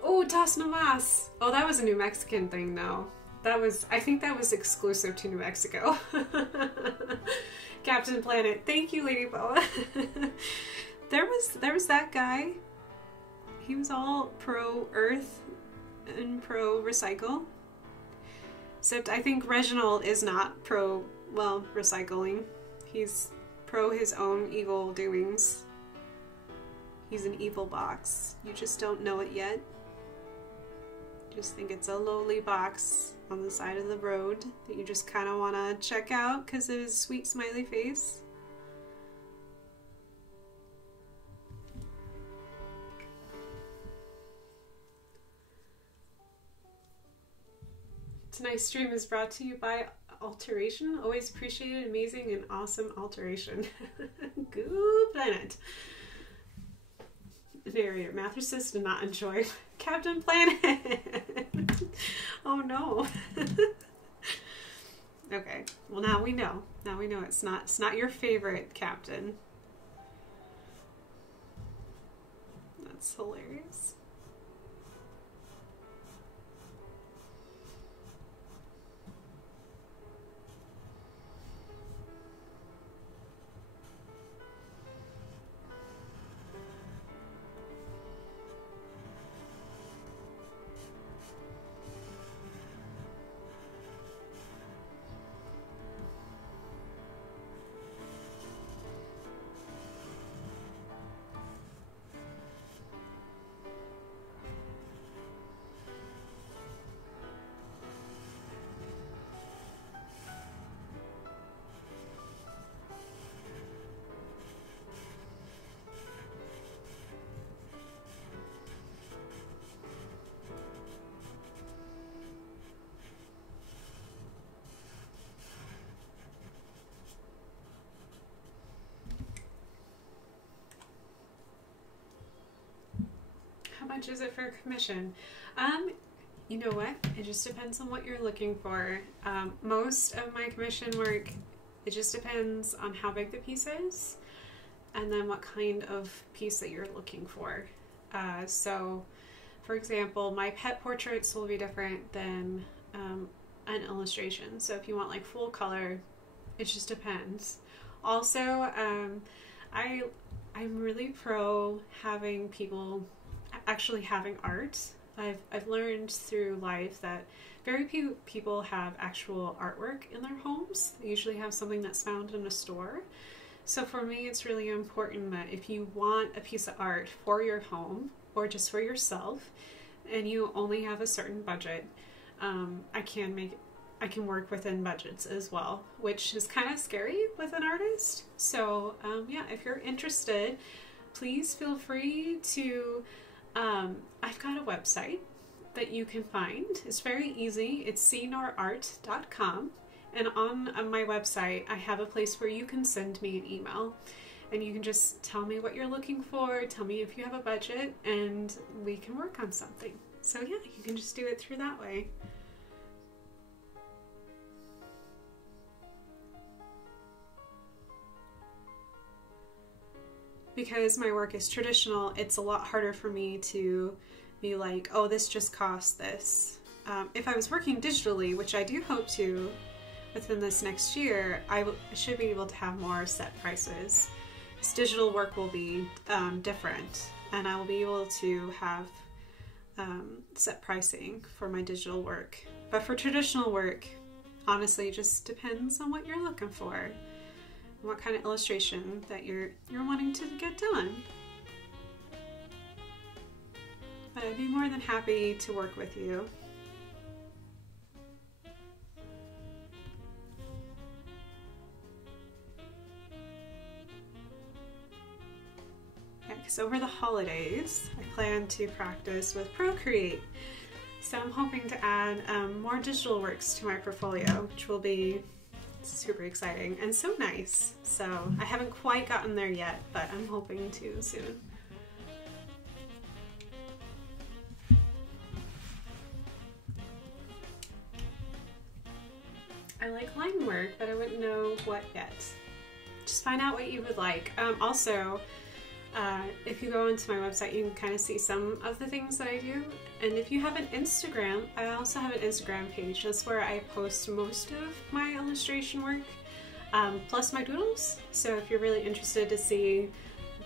Oh, Das Nomás! Oh, that was a New Mexican thing, though. That was, I think that was exclusive to New Mexico. Captain Planet. Thank you, Lady Boa. There was that guy. He was all pro-earth and pro-recycle. Except I think Reginald is not pro, well, recycling. He's pro his own evil doings. He's an evil box. You just don't know it yet. You just think it's a lowly box on the side of the road that you just kind of want to check out because of his sweet smiley face. Tonight's stream is brought to you by Alteration. Always appreciated, amazing, and awesome alteration. Goo Planet. Narrator. Mathesist did not enjoy Captain Planet. Oh no. Okay. Well, now we know. Now we know it's not your favorite captain. That's hilarious. How much is it for commission? You know what? It just depends on what you're looking for. Most of my commission work, it just depends on how big the piece is and then what kind of piece that you're looking for. So, for example, my pet portraits will be different than an illustration. So if you want like full color, it just depends. Also, I'm really pro having people actually having art. I've learned through life that very few people have actual artwork in their homes. They usually have something that's found in a store. So for me, it's really important that if you want a piece of art for your home or just for yourself, and you only have a certain budget, I can work within budgets as well, which is kind of scary with an artist. So yeah, if you're interested, please feel free to, I've got a website that you can find. It's very easy. It's cnorart.com, And on my website, I have a place where you can send me an email and you can just tell me what you're looking for, tell me if you have a budget, and we can work on something. So yeah, you can just do it through that way. Because my work is traditional, it's a lot harder for me to be like, oh, this just costs this. If I was working digitally, which I do hope to within this next year, I should be able to have more set prices. This digital work will be different, and I will be able to have set pricing for my digital work. But for traditional work, honestly, it just depends on what you're looking for. What kind of illustration that you're wanting to get done. But I'd be more than happy to work with you. Because over the holidays, I plan to practice with Procreate. So I'm hoping to add more digital works to my portfolio, which will be super exciting and so nice. So I haven't quite gotten there yet, but I'm hoping to soon. I like line work, but I wouldn't know what yet. Just find out what you would like. Also, if you go onto my website, you can kind of see some of the things that I do. And if you have an Instagram, I also have an Instagram page. That's where I post most of my illustration work, plus my doodles. So if you're really interested to see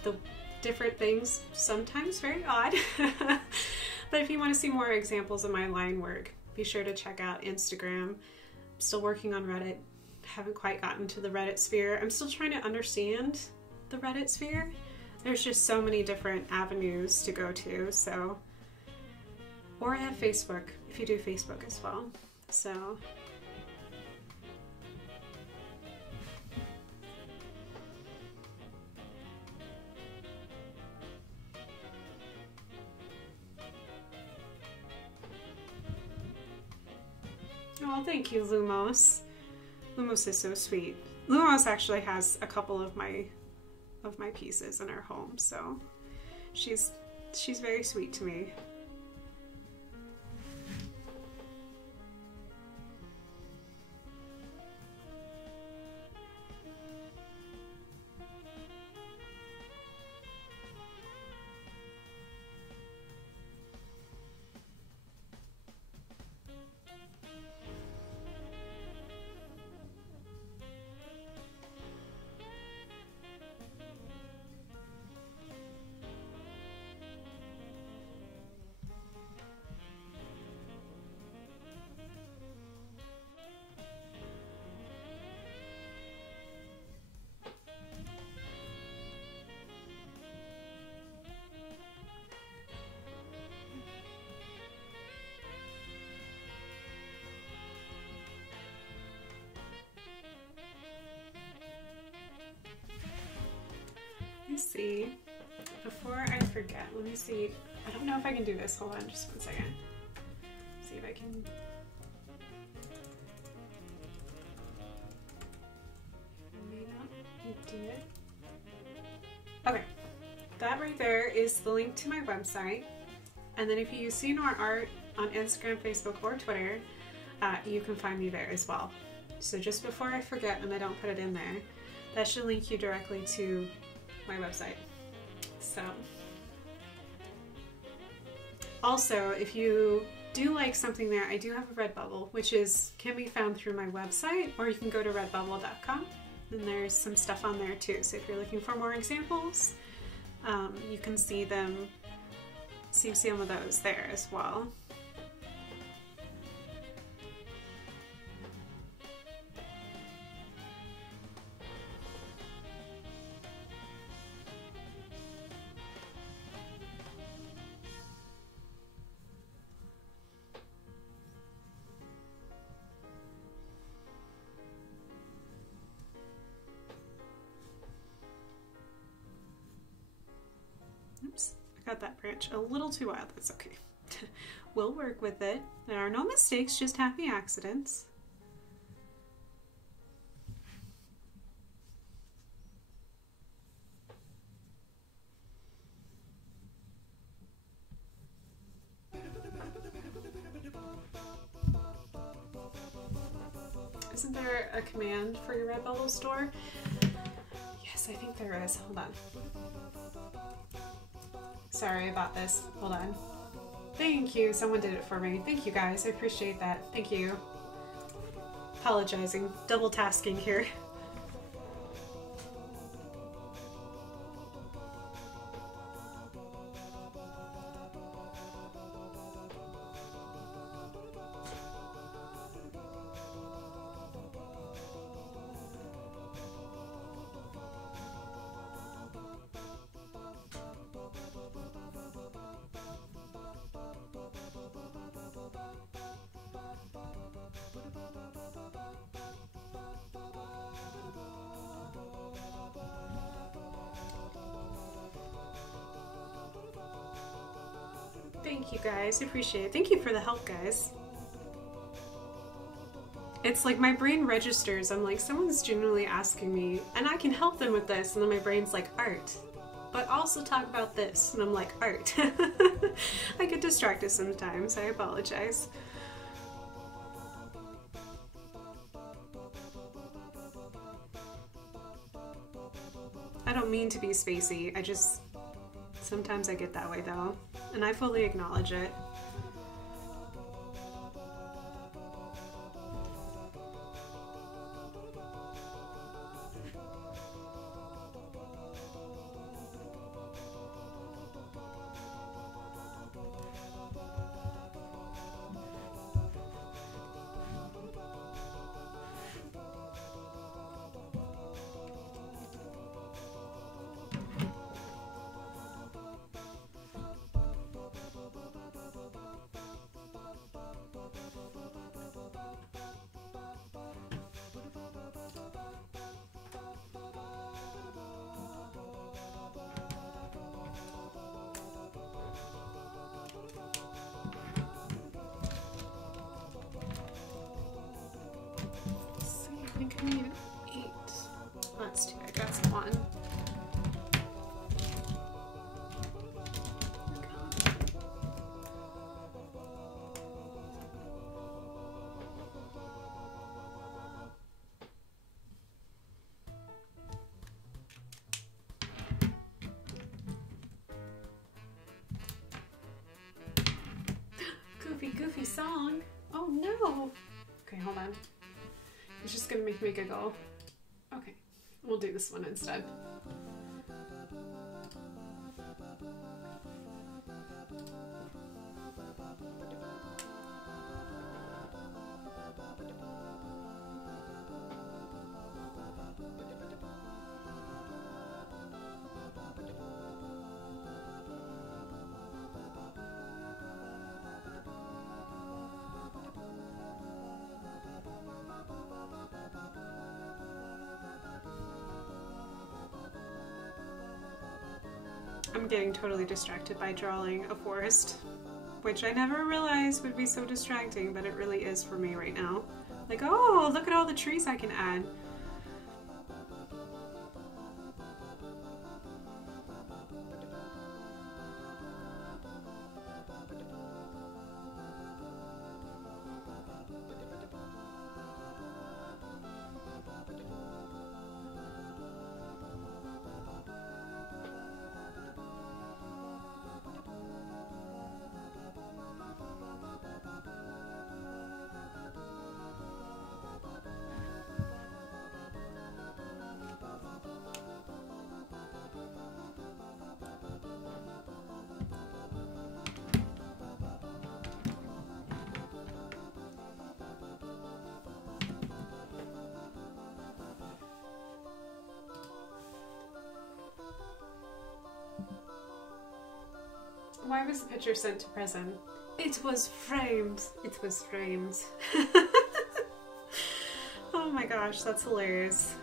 the different things, sometimes very odd, but if you want to see more examples of my line work, be sure to check out Instagram. I'm still working on Reddit. Haven't quite gotten to the Reddit sphere. I'm still trying to understand the Reddit sphere. There's just so many different avenues to go to, so. Or I have Facebook, if you do Facebook as well, so. Oh, thank you, Lumos. Lumos is so sweet. Lumos actually has a couple of my pieces in her home, so she's very sweet to me. Let me see, before I forget, let me see, I don't know if I can do this, hold on just one second, see if I can, I may not do it. Okay, that right there is the link to my website, and then if you use See Nor Art on Instagram, Facebook, or Twitter, you can find me there as well. So just before I forget and I don't put it in there, that should link you directly to my website. So also, if you do like something there, I do have a Redbubble, which can be found through my website, or you can go to redbubble.com and there's some stuff on there too. So if you're looking for more examples, you can see some of those there as well. Oops, I got that branch a little too wild, that's okay. We'll work with it. There are no mistakes, just happy accidents. Isn't there a command for your Redbubble store? Yes, I think there is. Hold on. Sorry about this. Hold on. Thank you. Someone did it for me. Thank you guys. I appreciate that. Thank you. Apologizing. Double tasking here. Thank you guys, I appreciate it. Thank you for the help, guys. It's like my brain registers. I'm like, someone's genuinely asking me, and I can help them with this. And then my brain's like, art. But also talk about this. And I'm like, art. I get distracted sometimes. I apologize. I don't mean to be spacey. I just, sometimes I get that way though. And I fully acknowledge it. I think I need 8. That's 2. I got some 1. Goofy song. Oh no. Okay, hold on. It's just gonna make me giggle. Okay, we'll do this one instead. I'm getting totally distracted by drawing a forest, which I never realized would be so distracting, but it really is for me right now. Like, oh, look at all the trees I can add. Why was the picture sent to prison? It was framed. It was framed. Oh my gosh, that's hilarious.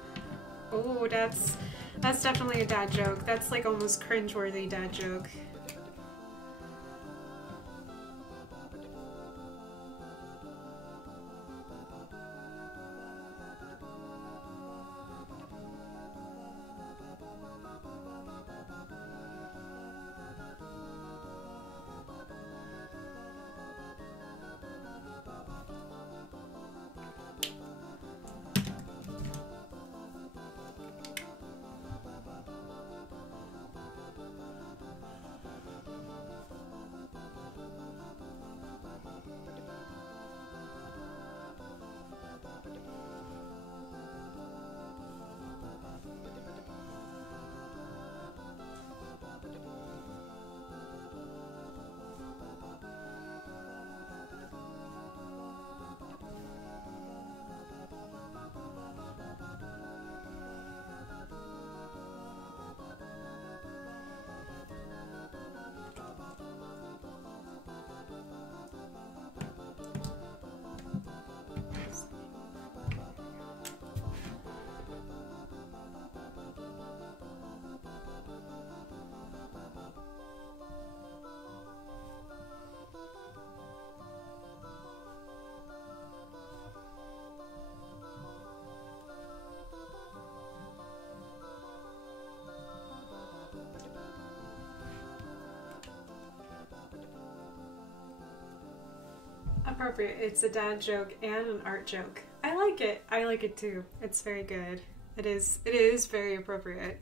Oh, that's definitely a dad joke. That's like almost cringeworthy dad joke. appropriate. It's a dad joke and an art joke. I like it. I like it too. It's very good. It is very appropriate.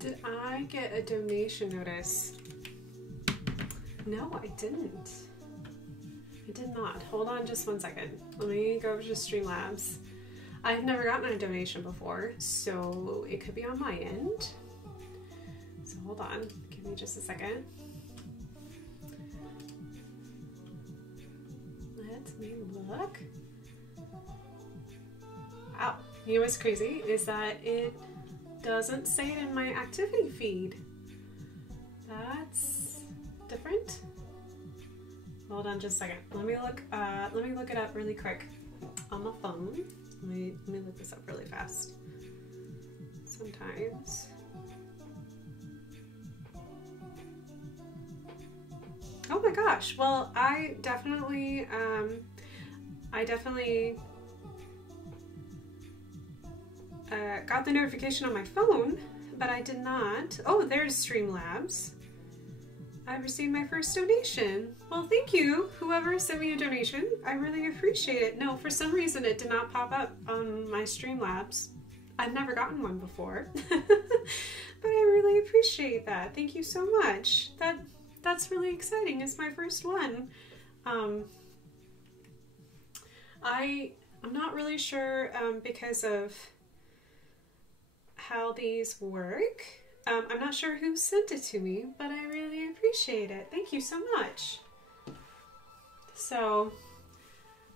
Did I get a donation notice? No, I didn't. I did not. Hold on just one second. Let me go over to Streamlabs. I've never gotten a donation before, so it could be on my end. So hold on. Give me just a second. Let me look. Wow. You know what's crazy is that it doesn't say it in my activity feed. That's different. Hold on just a second. Let me look it up really quick on my phone. Let me look this up really fast. Sometimes. Oh my gosh. Well, I definitely got the notification on my phone, but I did not. Oh, there's Streamlabs. I received my first donation. Well, thank you, whoever sent me a donation. I really appreciate it. No, for some reason it did not pop up on my Streamlabs. I've never gotten one before, but I really appreciate that. Thank you so much. That's really exciting. It's my first one. I'm not really sure because of how these work. I'm not sure who sent it to me, but I really appreciate it. Thank you so much. So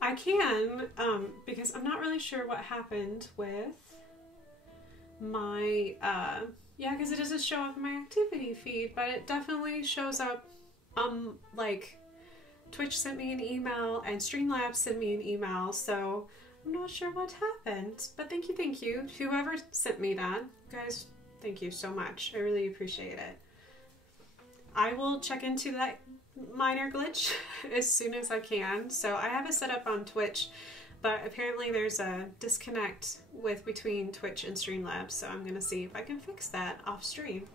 I can, because I'm not really sure what happened with my, yeah, because it doesn't show up in my activity feed, but it definitely shows up, like Twitch sent me an email and Streamlabs sent me an email, so I'm not sure what happened, but thank you. Whoever sent me that, guys, thank you so much. I really appreciate it. I will check into that minor glitch as soon as I can. So I have it set up on Twitch, but apparently there's a disconnect between Twitch and Streamlabs, so I'm gonna see if I can fix that off stream.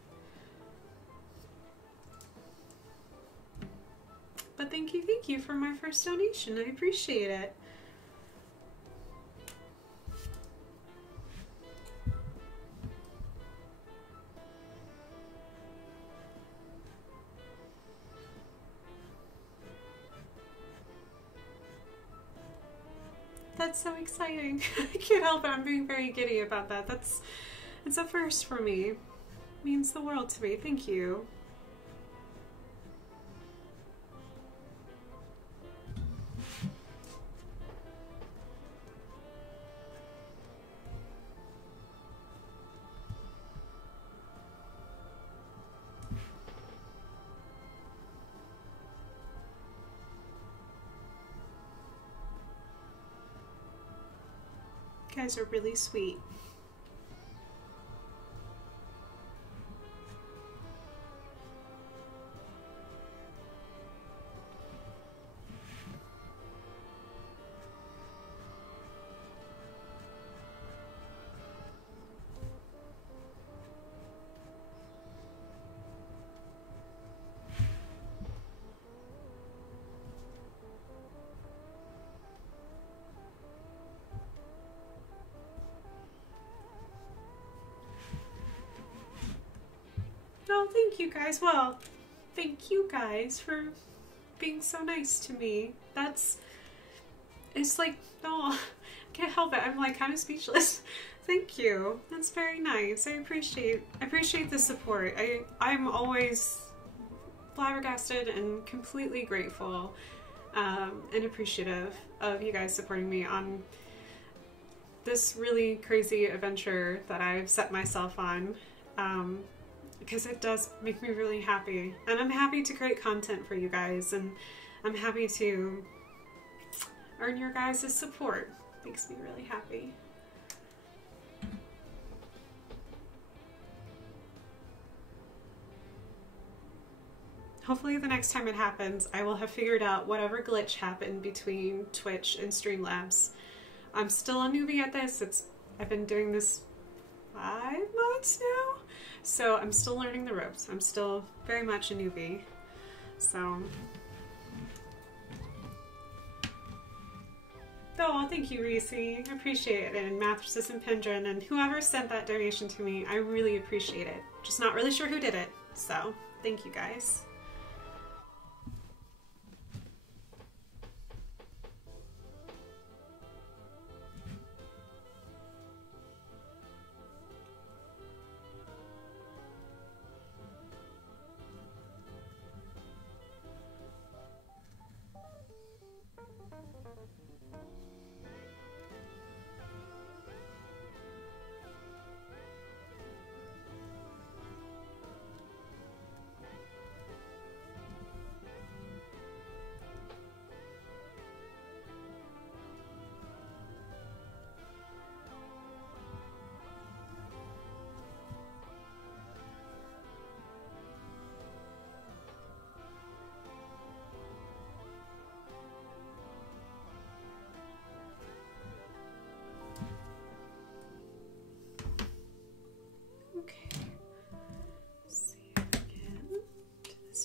But thank you for my first donation. I appreciate it. That's so exciting. I can't help it. I'm being very giddy about that. It's a first for me. It means the world to me. Thank you. You guys are really sweet. Oh, thank you guys. Well, thank you guys for being so nice to me. It's like, oh, I can't help it. I'm like kind of speechless. Thank you. That's very nice. I appreciate the support. I'm always flabbergasted and completely grateful and appreciative of you guys supporting me on this really crazy adventure that I've set myself on, because it does make me really happy, and I'm happy to create content for you guys, and I'm happy to earn your guys' support. Makes me really happy. Hopefully the next time it happens, I will have figured out whatever glitch happened between Twitch and Streamlabs. I'm still a newbie at this. I've been doing this 5 months now, so I'm still learning the ropes. I'm still very much a newbie. So, oh, thank you, Reese. I appreciate it. And Mathrasis and Pendrin and whoever sent that donation to me, I really appreciate it. Just not really sure who did it, so thank you guys.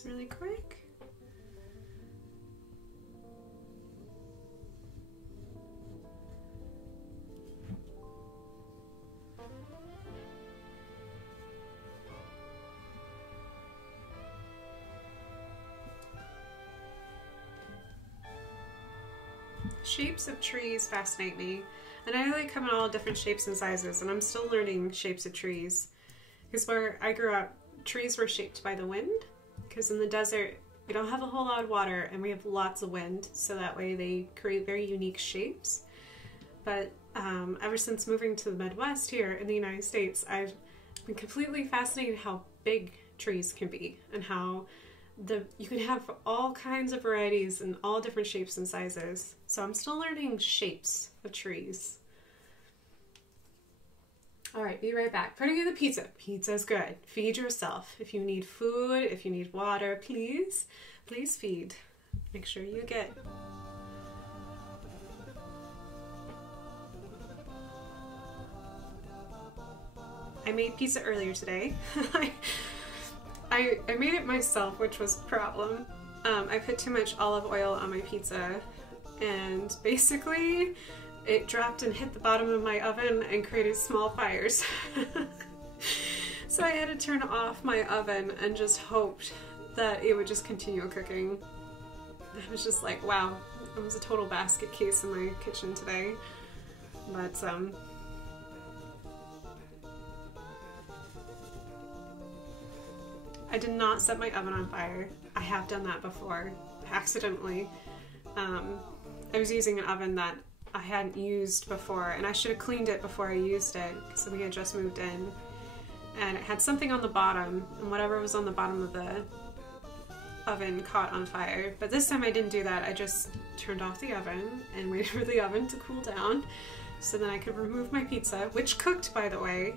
Really quick. Shapes of trees fascinate me, and I like come in all different shapes and sizes, and I'm still learning shapes of trees, because where I grew up, trees were shaped by the wind. Because in the desert, we don't have a whole lot of water and we have lots of wind, so that way they create very unique shapes. But ever since moving to the Midwest here in the United States, I've been completely fascinated how big trees can be, and how you can have all kinds of varieties and all different shapes and sizes. So I'm still learning shapes of trees. All right, be right back. Putting in the pizza. Pizza's good. Feed yourself. If you need food, if you need water, please feed. Make sure you get. I made pizza earlier today. I made it myself, which was a problem. I put too much olive oil on my pizza, and basically it dropped and hit the bottom of my oven and created small fires. So I had to turn off my oven and just hoped that it would just continue cooking. I was just like, wow, it was a total basket case in my kitchen today. But I did not set my oven on fire. I have done that before, accidentally. I was using an oven that I hadn't used before, and I should have cleaned it before I used it, so we had just moved in. And it had something on the bottom, and whatever was on the bottom of the oven caught on fire. But this time I didn't do that. I just turned off the oven and waited for the oven to cool down, so then I could remove my pizza, which cooked, by the way.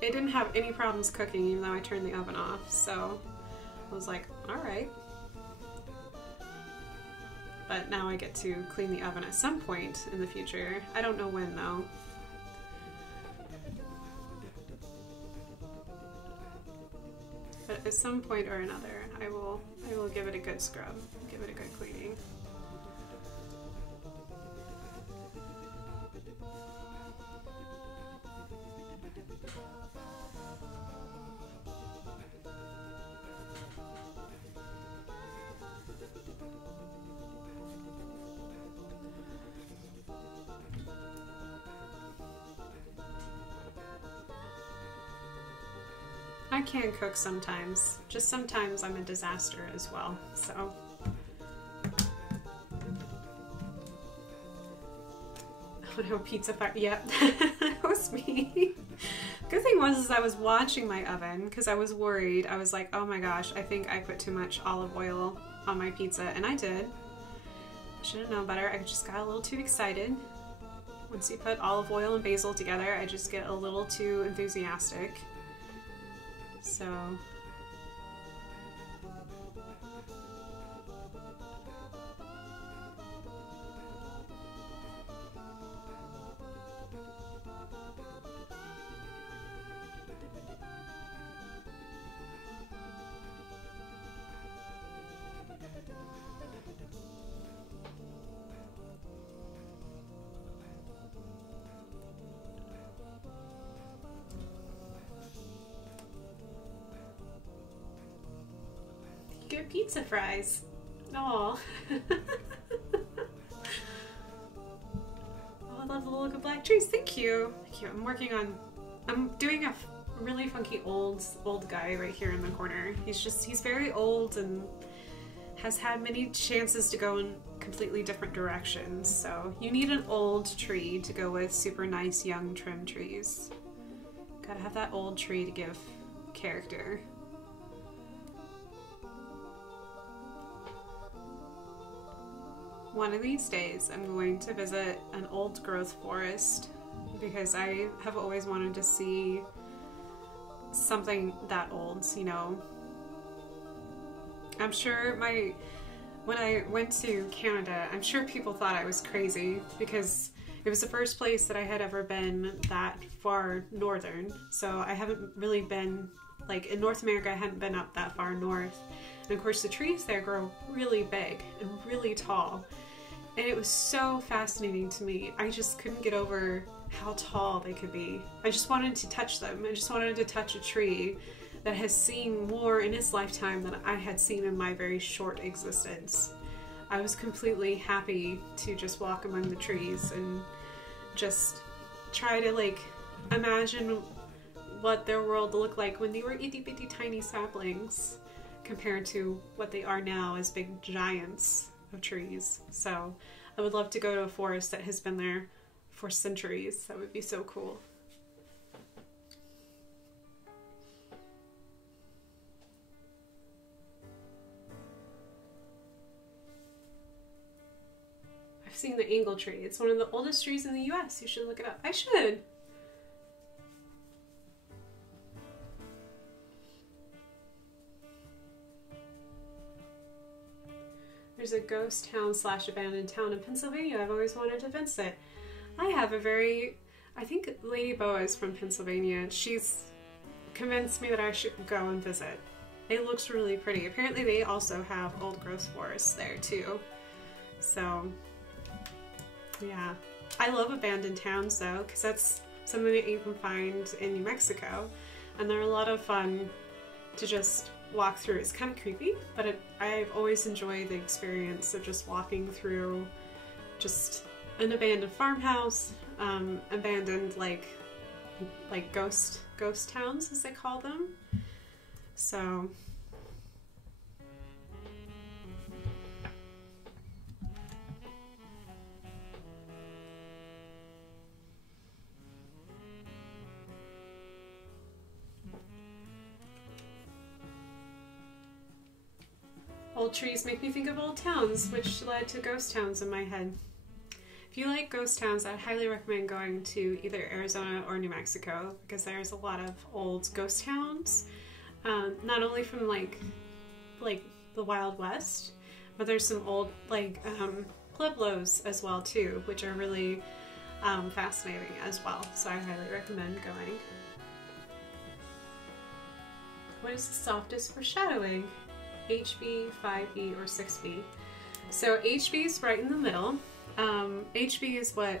It didn't have any problems cooking, even though I turned the oven off, so I was like, alright. But now I get to clean the oven at some point in the future. I don't know when, though. But at some point or another, I will give it a good scrub, give it a good cleaning. I can cook sometimes. Just sometimes I'm a disaster as well, so. Oh no, pizza fire. Yep, that was me. Good thing was I was watching my oven because I was worried. I was like, oh my gosh, I think I put too much olive oil on my pizza, and I did. Should have known better. I just got a little too excited. Once you put olive oil and basil together, I just get a little too enthusiastic. So good pizza fries. Aw. Oh, I love the look of black trees. Thank you. Thank you. I'm doing a really funky old guy right here in the corner. He's very old and has had many chances to go in completely different directions. So you need an old tree to go with super nice young trim trees. Gotta have that old tree to give character. One of these days I'm going to visit an old growth forest because I have always wanted to see something that old, you know. I'm sure when I went to Canada, I'm sure people thought I was crazy because it was the first place that I had ever been that far northern. So I haven't really been, like in North America, I hadn't been up that far north. And of course the trees there grow really big and really tall. And it was so fascinating to me. I just couldn't get over how tall they could be. I just wanted to touch them. I just wanted to touch a tree that has seen more in its lifetime than I had seen in my very short existence. I was completely happy to just walk among the trees and just try to like imagine what their world looked like when they were itty bitty tiny saplings compared to what they are now as big giants of trees. So I would love to go to a forest that has been there for centuries. That would be so cool. I've seen the angle tree. It's one of the oldest trees in the US. You should look it up. I should. There's a ghost town / abandoned town in Pennsylvania I've always wanted to visit. I think Lady Boa is from Pennsylvania. She's convinced me that I should go and visit. It looks really pretty. Apparently they also have old growth forests there too. So yeah. I love abandoned towns though, because that's something that you can find in New Mexico. And they're a lot of fun to just walk through. It's kind of creepy, but I've always enjoyed the experience of just walking through just an abandoned farmhouse, abandoned like ghost towns as they call them. So old trees make me think of old towns, which led to ghost towns in my head. If you like ghost towns, I'd highly recommend going to either Arizona or New Mexico because there's a lot of old ghost towns, not only from like the Wild West, but there's some old pueblos as well too, which are really fascinating as well. So I highly recommend going. What is the softest foreshadowing? HB, 5B, or 6B. So HB is right in the middle. HB is what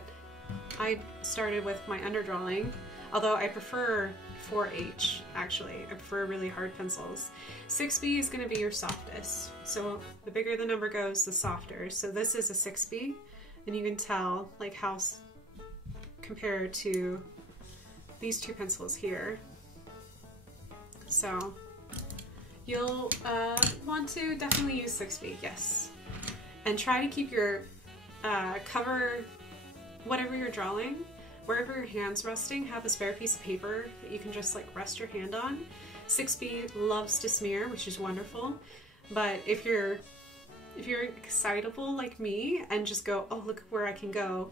I started with my underdrawing, although I prefer 4H actually. I prefer really hard pencils. 6B is going to be your softest. So the bigger the number goes, the softer. So this is a 6B, and you can tell like how compared to these two pencils here. So you'll want to definitely use 6B, yes. And try to keep your cover, whatever you're drawing, wherever your hand's resting, have a spare piece of paper that you can just like rest your hand on. 6B loves to smear, which is wonderful. But if you're excitable like me and just go, oh, look where I can go,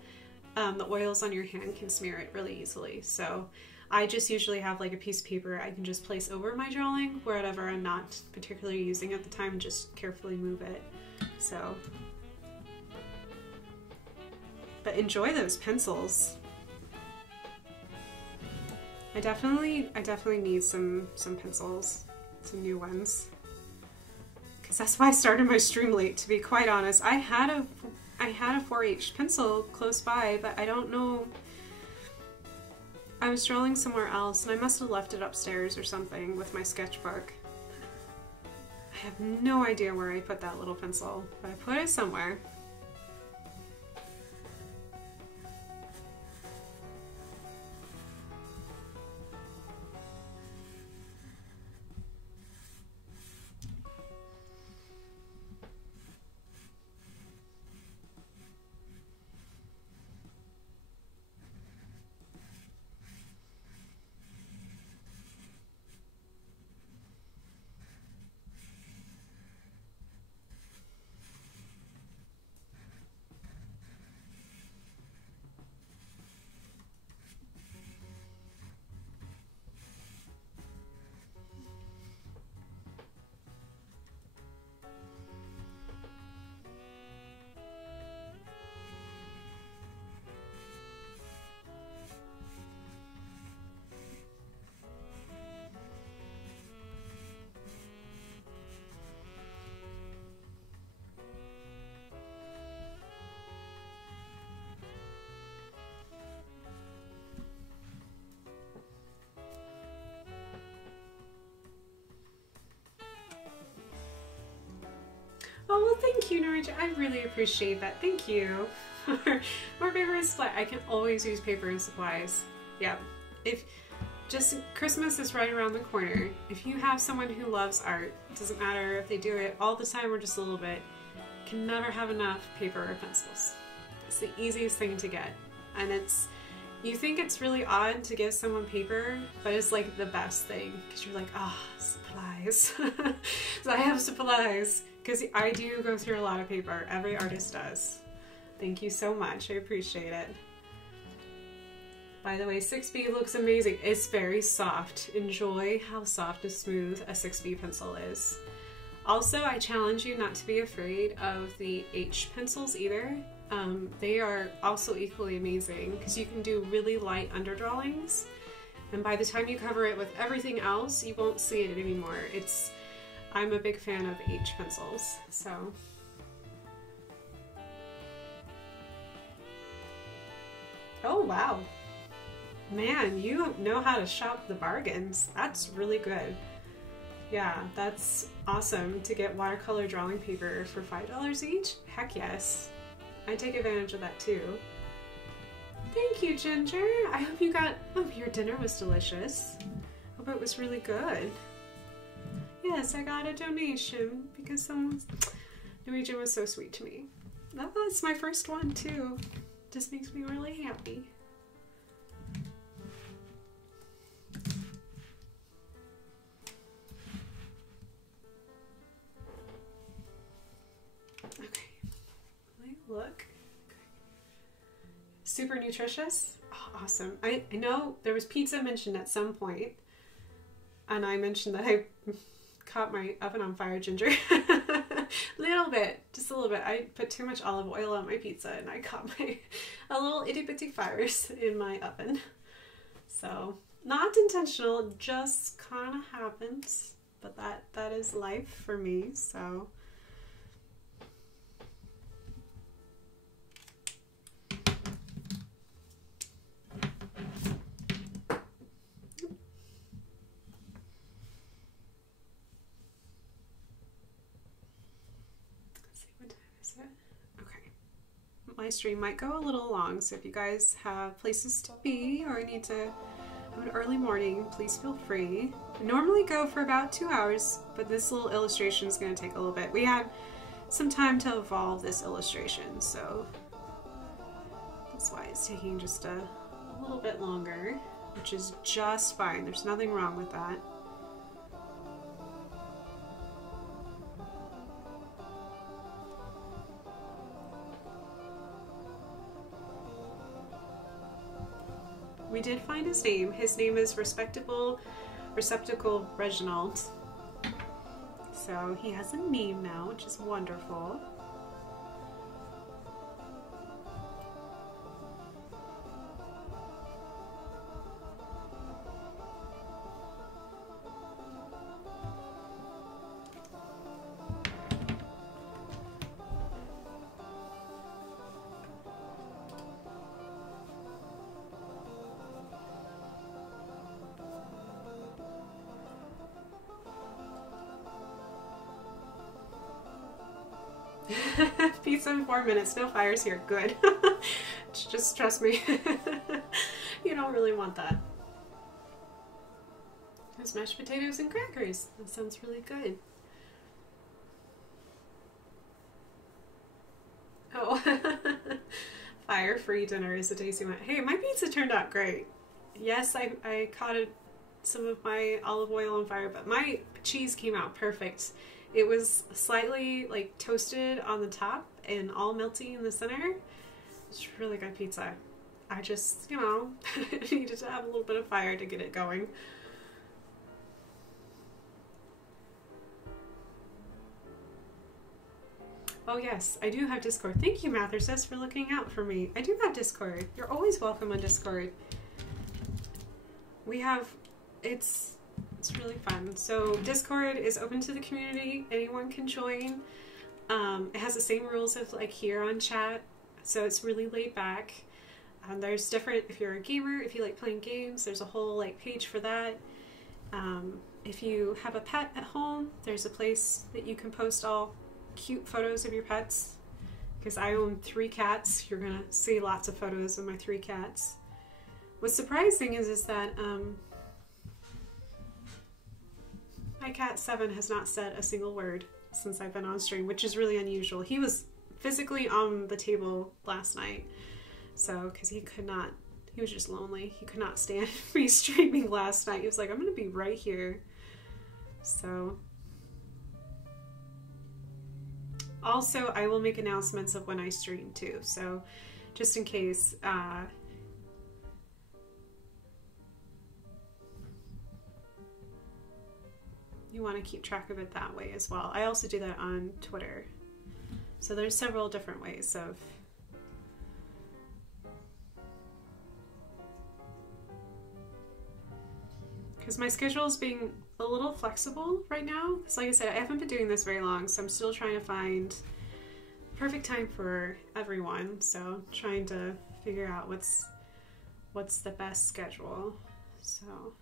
the oils on your hand can smear it really easily. So I just usually have like a piece of paper I can just place over my drawing wherever I'm not particularly using at the time and just carefully move it. So, but enjoy those pencils. I definitely need some pencils, some new ones. Because that's why I started my stream late, to be quite honest. I had a 4H pencil close by, but I don't know. I was drawing somewhere else, and I must have left it upstairs or something with my sketchbook. I have no idea where I put that little pencil, but I put it somewhere. Oh, well, thank you, Norwegian. I really appreciate that. Thank you. More paper and supply. I can always use paper and supplies. Yeah. If just Christmas is right around the corner. If you have someone who loves art, it doesn't matter if they do it all the time or just a little bit, can never have enough paper or pencils. It's the easiest thing to get. And you think it's really odd to give someone paper, but it's like the best thing because you're like, ah, supplies. So I have supplies. Because I do go through a lot of paper. Every artist does. Thank you so much. I appreciate it. By the way, 6B looks amazing. It's very soft. Enjoy how soft and smooth a 6B pencil is. Also, I challenge you not to be afraid of the H pencils either. They are also equally amazing because you can do really light underdrawings. And by the time you cover it with everything else, you won't see it anymore. I'm a big fan of H pencils, so. Oh, wow. Man, you know how to shop the bargains. That's really good. Yeah, that's awesome to get watercolor drawing paper for $5 each. Heck yes. I take advantage of that too. Thank you, Ginger. I hope your dinner was delicious. Hope it was really good. Yes, I got a donation because Norwegian was so sweet to me. That's my first one too. Just makes me really happy. Okay, look. Super nutritious. Oh, awesome. I know there was pizza mentioned at some point, and I mentioned that I caught my oven on fire, Ginger. Little bit, just a little bit. I put too much olive oil on my pizza and I caught a little itty bitty fires in my oven. So not intentional, just kind of happens. But that is life for me, so. My stream might go a little long, so if you guys have places to be or need to Have an early morning, please feel free. I normally go for about 2 hours, but this little illustration is going to take a little bit. We had some time to evolve this illustration, so that's why it's taking just a little bit longer, which is just fine. There's nothing wrong with that. We did find his name. His name is Respectable Receptacle Reginald. So he has a name now, which is wonderful. Pizza in 4 minutes, no fires here. Good. Just trust me. You don't really want that. There's mashed potatoes and crackers. That sounds really good. Oh. Fire-free dinner is a tasty one. Hey, my pizza turned out great. Yes, I caught some of my olive oil on fire, but my cheese came out perfect. It was slightly like toasted on the top and all melty in the center. It's really good pizza. I just, you know, needed to have a little bit of fire to get it going. Oh yes, I do have Discord. Thank you, Mathersus, for looking out for me. I do have Discord. You're always welcome on Discord. We have, it's really fun. So Discord is open to the community. Anyone can join. It has the same rules as like here on chat. So it's really laid back. There's different, if you're a gamer, if you like playing games, there's a whole like page for that. If you have a pet at home, there's a place that you can post all cute photos of your pets. Because I own 3 cats. You're gonna see lots of photos of my 3 cats. What's surprising is that my cat 7 has not said a single word since I've been on stream, which is really unusual. He was physically on the table last night, so because he was just lonely. He could not stand me streaming last night. He was like, I'm gonna be right here. So also I will make announcements of when I stream too, so just in case you want to keep track of it that way as well. I also do that on Twitter. So there's several different ways of because my schedule is being a little flexible right now. Because like I said, I haven't been doing this very long, so I'm still trying to find the perfect time for everyone. So trying to figure out what's the best schedule. So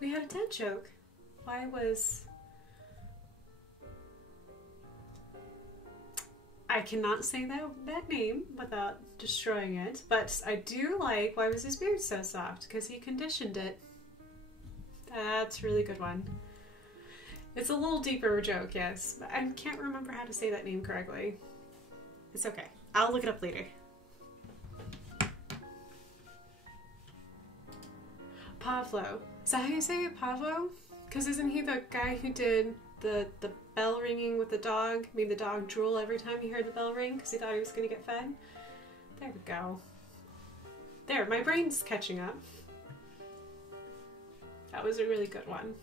we had a dad joke. Why was... I cannot say that name without destroying it, but I do like why was his beard so soft? Because he conditioned it. That's a really good one. It's a little deeper joke, yes, but I can't remember how to say that name correctly. It's okay. I'll look it up later. Pavlo. Is that how you say it? Pavlo? Because isn't he the guy who did the bell ringing with the dog? Made the dog drool every time he heard the bell ring because he thought he was going to get fed? There we go. There, my brain's catching up. That was a really good one.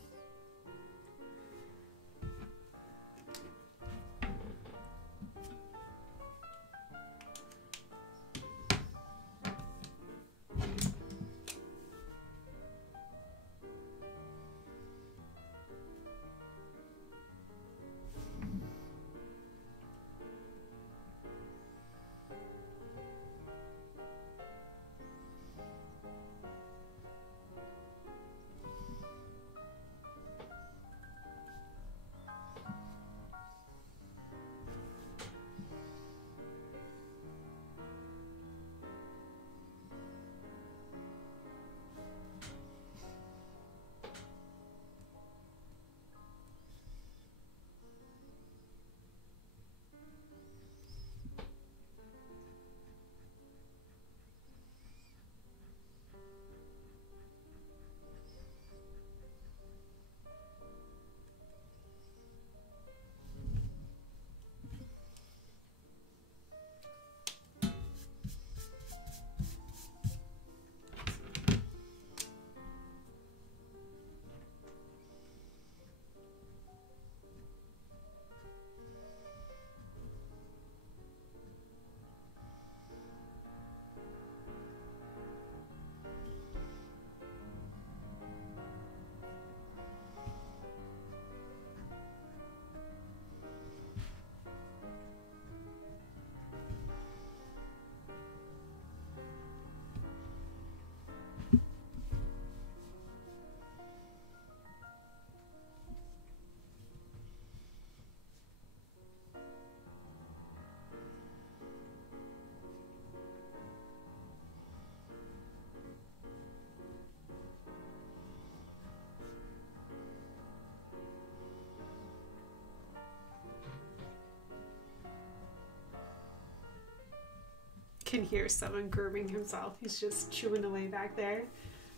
can hear someone grooming himself. He's just chewing away back there,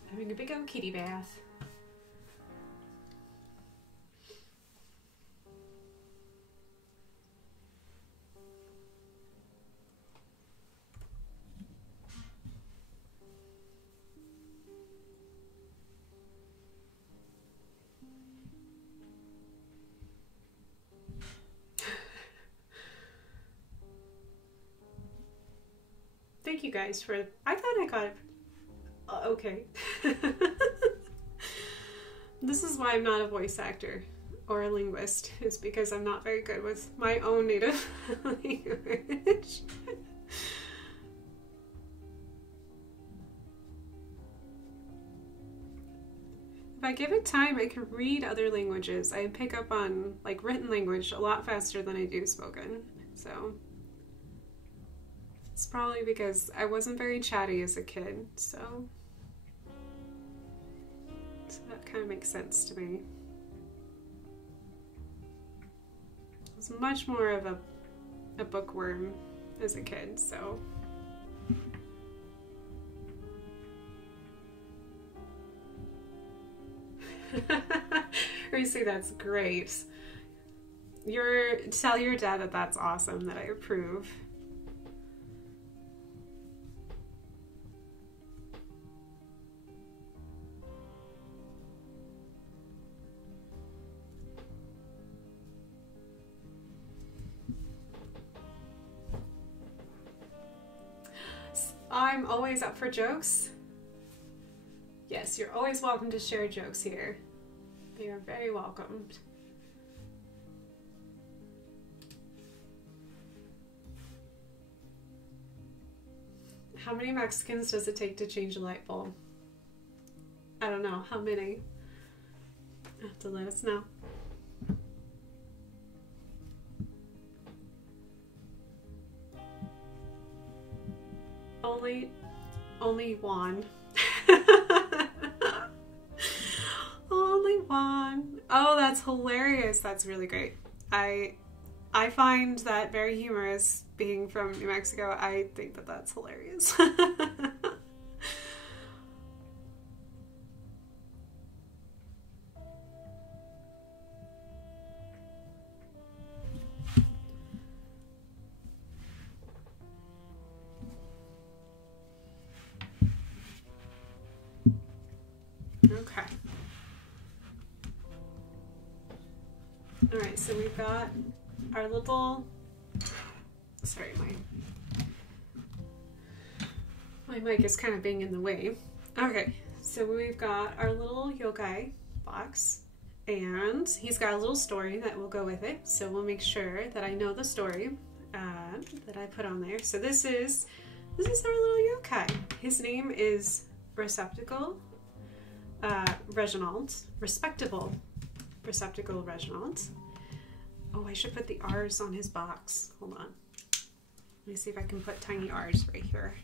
having a big old kitty bath. Thank you guys for, I thought I got it okay. This is why I'm not a voice actor or a linguist, is because I'm not very good with my own native language. If I give it time, I can read other languages. I pick up on like written language a lot faster than I do spoken, so. It's probably because I wasn't very chatty as a kid, so that kind of makes sense to me. I was much more of a bookworm as a kid, so. Reese, that's great. Tell your dad that that's awesome, that I approve. I'm always up for jokes. Yes, you're always welcome to share jokes here. They are very welcomed. How many Mexicans does it take to change a light bulb? I don't know. How many? You have to let us know. Only one. Only one. Oh, that's hilarious. That's really great. I find that very humorous, being from New Mexico. I think that that's hilarious. Okay. All right, so we've got our little, sorry, my mic is kind of being in the way. Okay, so we've got our little yokai box, and he's got a little story that will go with it. So we'll make sure that I know the story that I put on there. So this is our little yokai. His name is Receptacle Reginald. Respectable Receptacle Reginald. Oh, I should put the R's on his box. Hold on. Let me see if I can put tiny R's right here.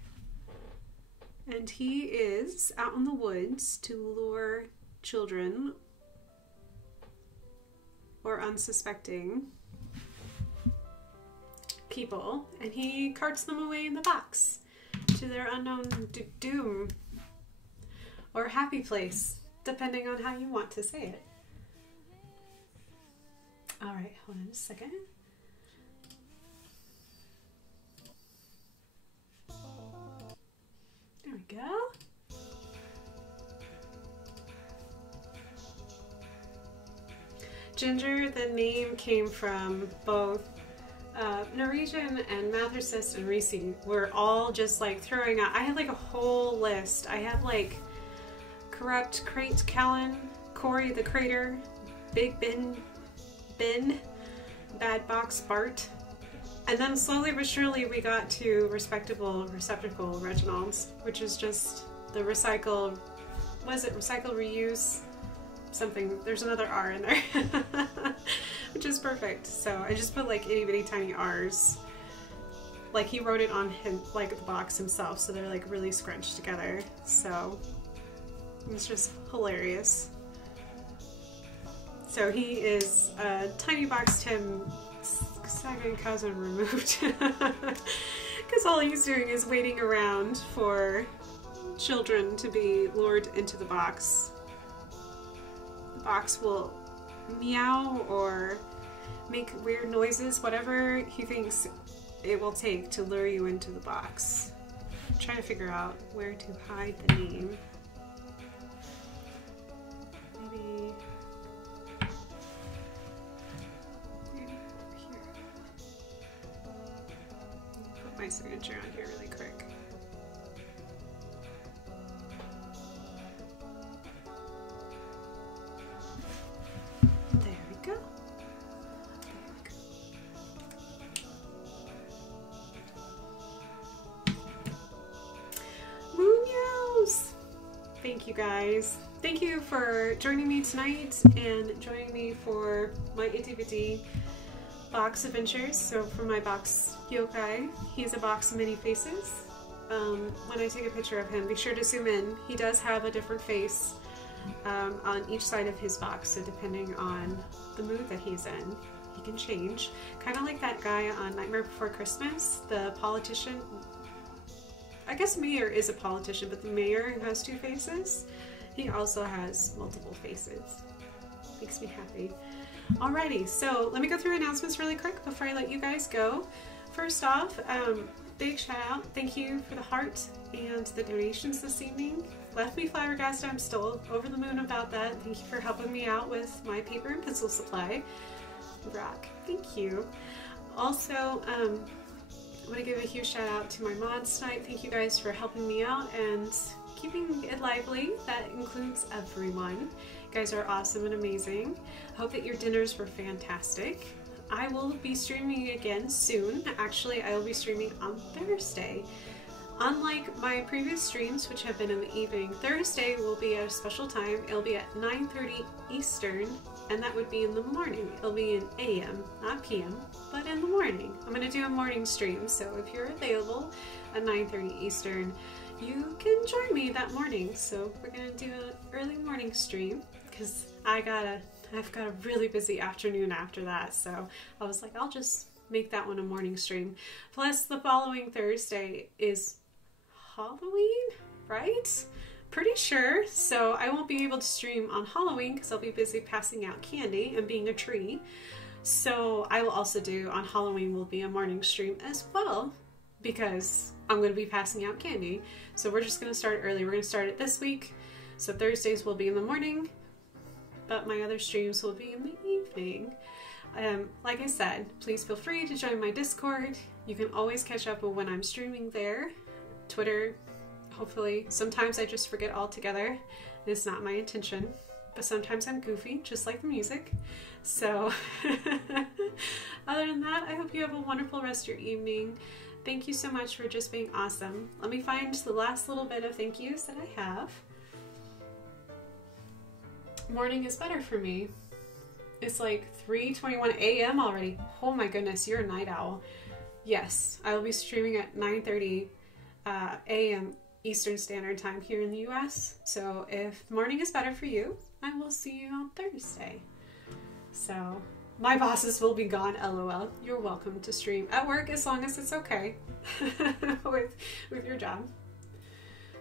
And he is out in the woods to lure children or unsuspecting people, and he carts them away in the box to their unknown doom or happy place, depending on how you want to say it. All right, hold on a second. There we go. Ginger, the name came from both Norwegian and Mathersis and Reese were all just like throwing out. I had like a whole list. I had like Corrupt Crate Callan, Corey the Crater, Big Ben, Bad Box Bart. And then slowly but surely we got to Respectable Receptacle Reginald's, which is just the recycle, was it recycle, reuse? Something, there's another R in there, which is perfect. So I just put like itty bitty tiny R's. Like he wrote it on him, like the box himself, so they're like really scrunched together. So it's just hilarious. So he is Tiny Box Tim second cousin removed. Because all he's doing is waiting around for children to be lured into the box. The box will meow or make weird noises, whatever he thinks it will take to lure you into the box. I'm trying to figure out where to hide the name. Maybe here. Put my signature on here really quick. There we go. Thank you guys. Thank you for joining me tonight and joining me for my itty-bitty box adventures. So for my box Yokai, he's a box of many faces. When I take a picture of him, be sure to zoom in. He does have a different face on each side of his box, so depending on the mood that he's in, he can change. Kind of like that guy on Nightmare Before Christmas, the politician. I guess Mayor is a politician, but the mayor who has two faces, he also has multiple faces. Makes me happy. Alrighty, so let me go through announcements really quick before I let you guys go. First off, big shout out. Thank you for the heart and the donations this evening. Left me flabbergasted. I'm still over the moon about that. Thank you for helping me out with my paper and pencil supply. Rock. Thank you. Also, I want to give a huge shout out to my mods tonight. Thank you guys for helping me out and keeping it lively. That includes everyone. You guys are awesome and amazing. I hope that your dinners were fantastic. I will be streaming again soon. Actually, I will be streaming on Thursday. Unlike my previous streams, which have been in the evening, Thursday will be at a special time. It'll be at 9:30 Eastern, and that would be in the morning. It'll be in AM, not PM, but in the morning. I'm going to do a morning stream, so if you're available at 9:30 Eastern, you can join me that morning. So we're going to do an early morning stream, because I've got a really busy afternoon after that, so I was like, I'll just make that one a morning stream. Plus, the following Thursday is Halloween, right? Pretty sure. So I won't be able to stream on Halloween because I'll be busy passing out candy and being a tree. So I will also do on Halloween will be a morning stream as well, because I'm going to be passing out candy. So we're just going to start early. We're going to start it this week. So Thursdays will be in the morning, but my other streams will be in the evening. Like I said, please feel free to join my Discord. You can always catch up with when I'm streaming there. Twitter, hopefully. Sometimes I just forget altogether. It's not my intention, but sometimes I'm goofy, just like the music. So other than that, I hope you have a wonderful rest of your evening. Thank you so much for just being awesome. Let me find the last little bit of thank yous that I have. Morning is better for me. It's like 3:21 a.m. already. Oh my goodness, you're a night owl. Yes, I will be streaming at 9:30 a.m. Eastern Standard Time here in the US. So if morning is better for you, I will see you on Thursday. So my bosses will be gone, LOL. You're welcome to stream at work as long as it's okay with your job.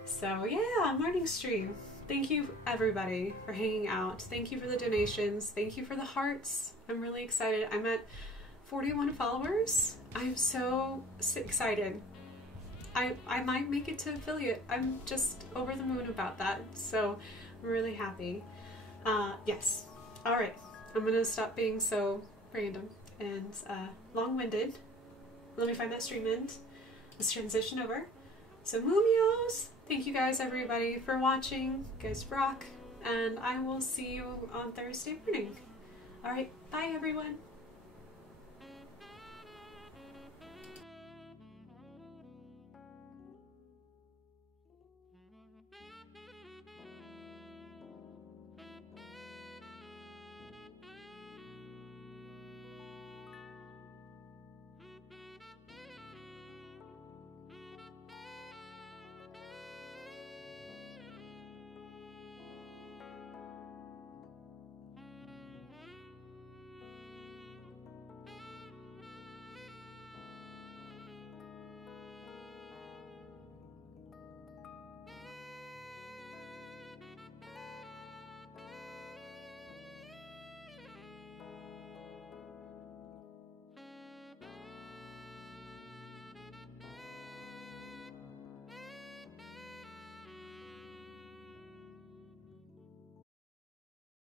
So yeah, morning stream. Thank you everybody for hanging out. Thank you for the donations. Thank you for the hearts. I'm really excited. I'm at 41 followers. I'm so excited. I might make it to affiliate. I'm just over the moon about that. So I'm really happy. Yes. All right. I'm going to stop being so random and long-winded. Let me find that stream end. Let's transition over. So Moomios, thank you guys everybody for watching. You guys rock. And I will see you on Thursday morning. All right. Bye everyone.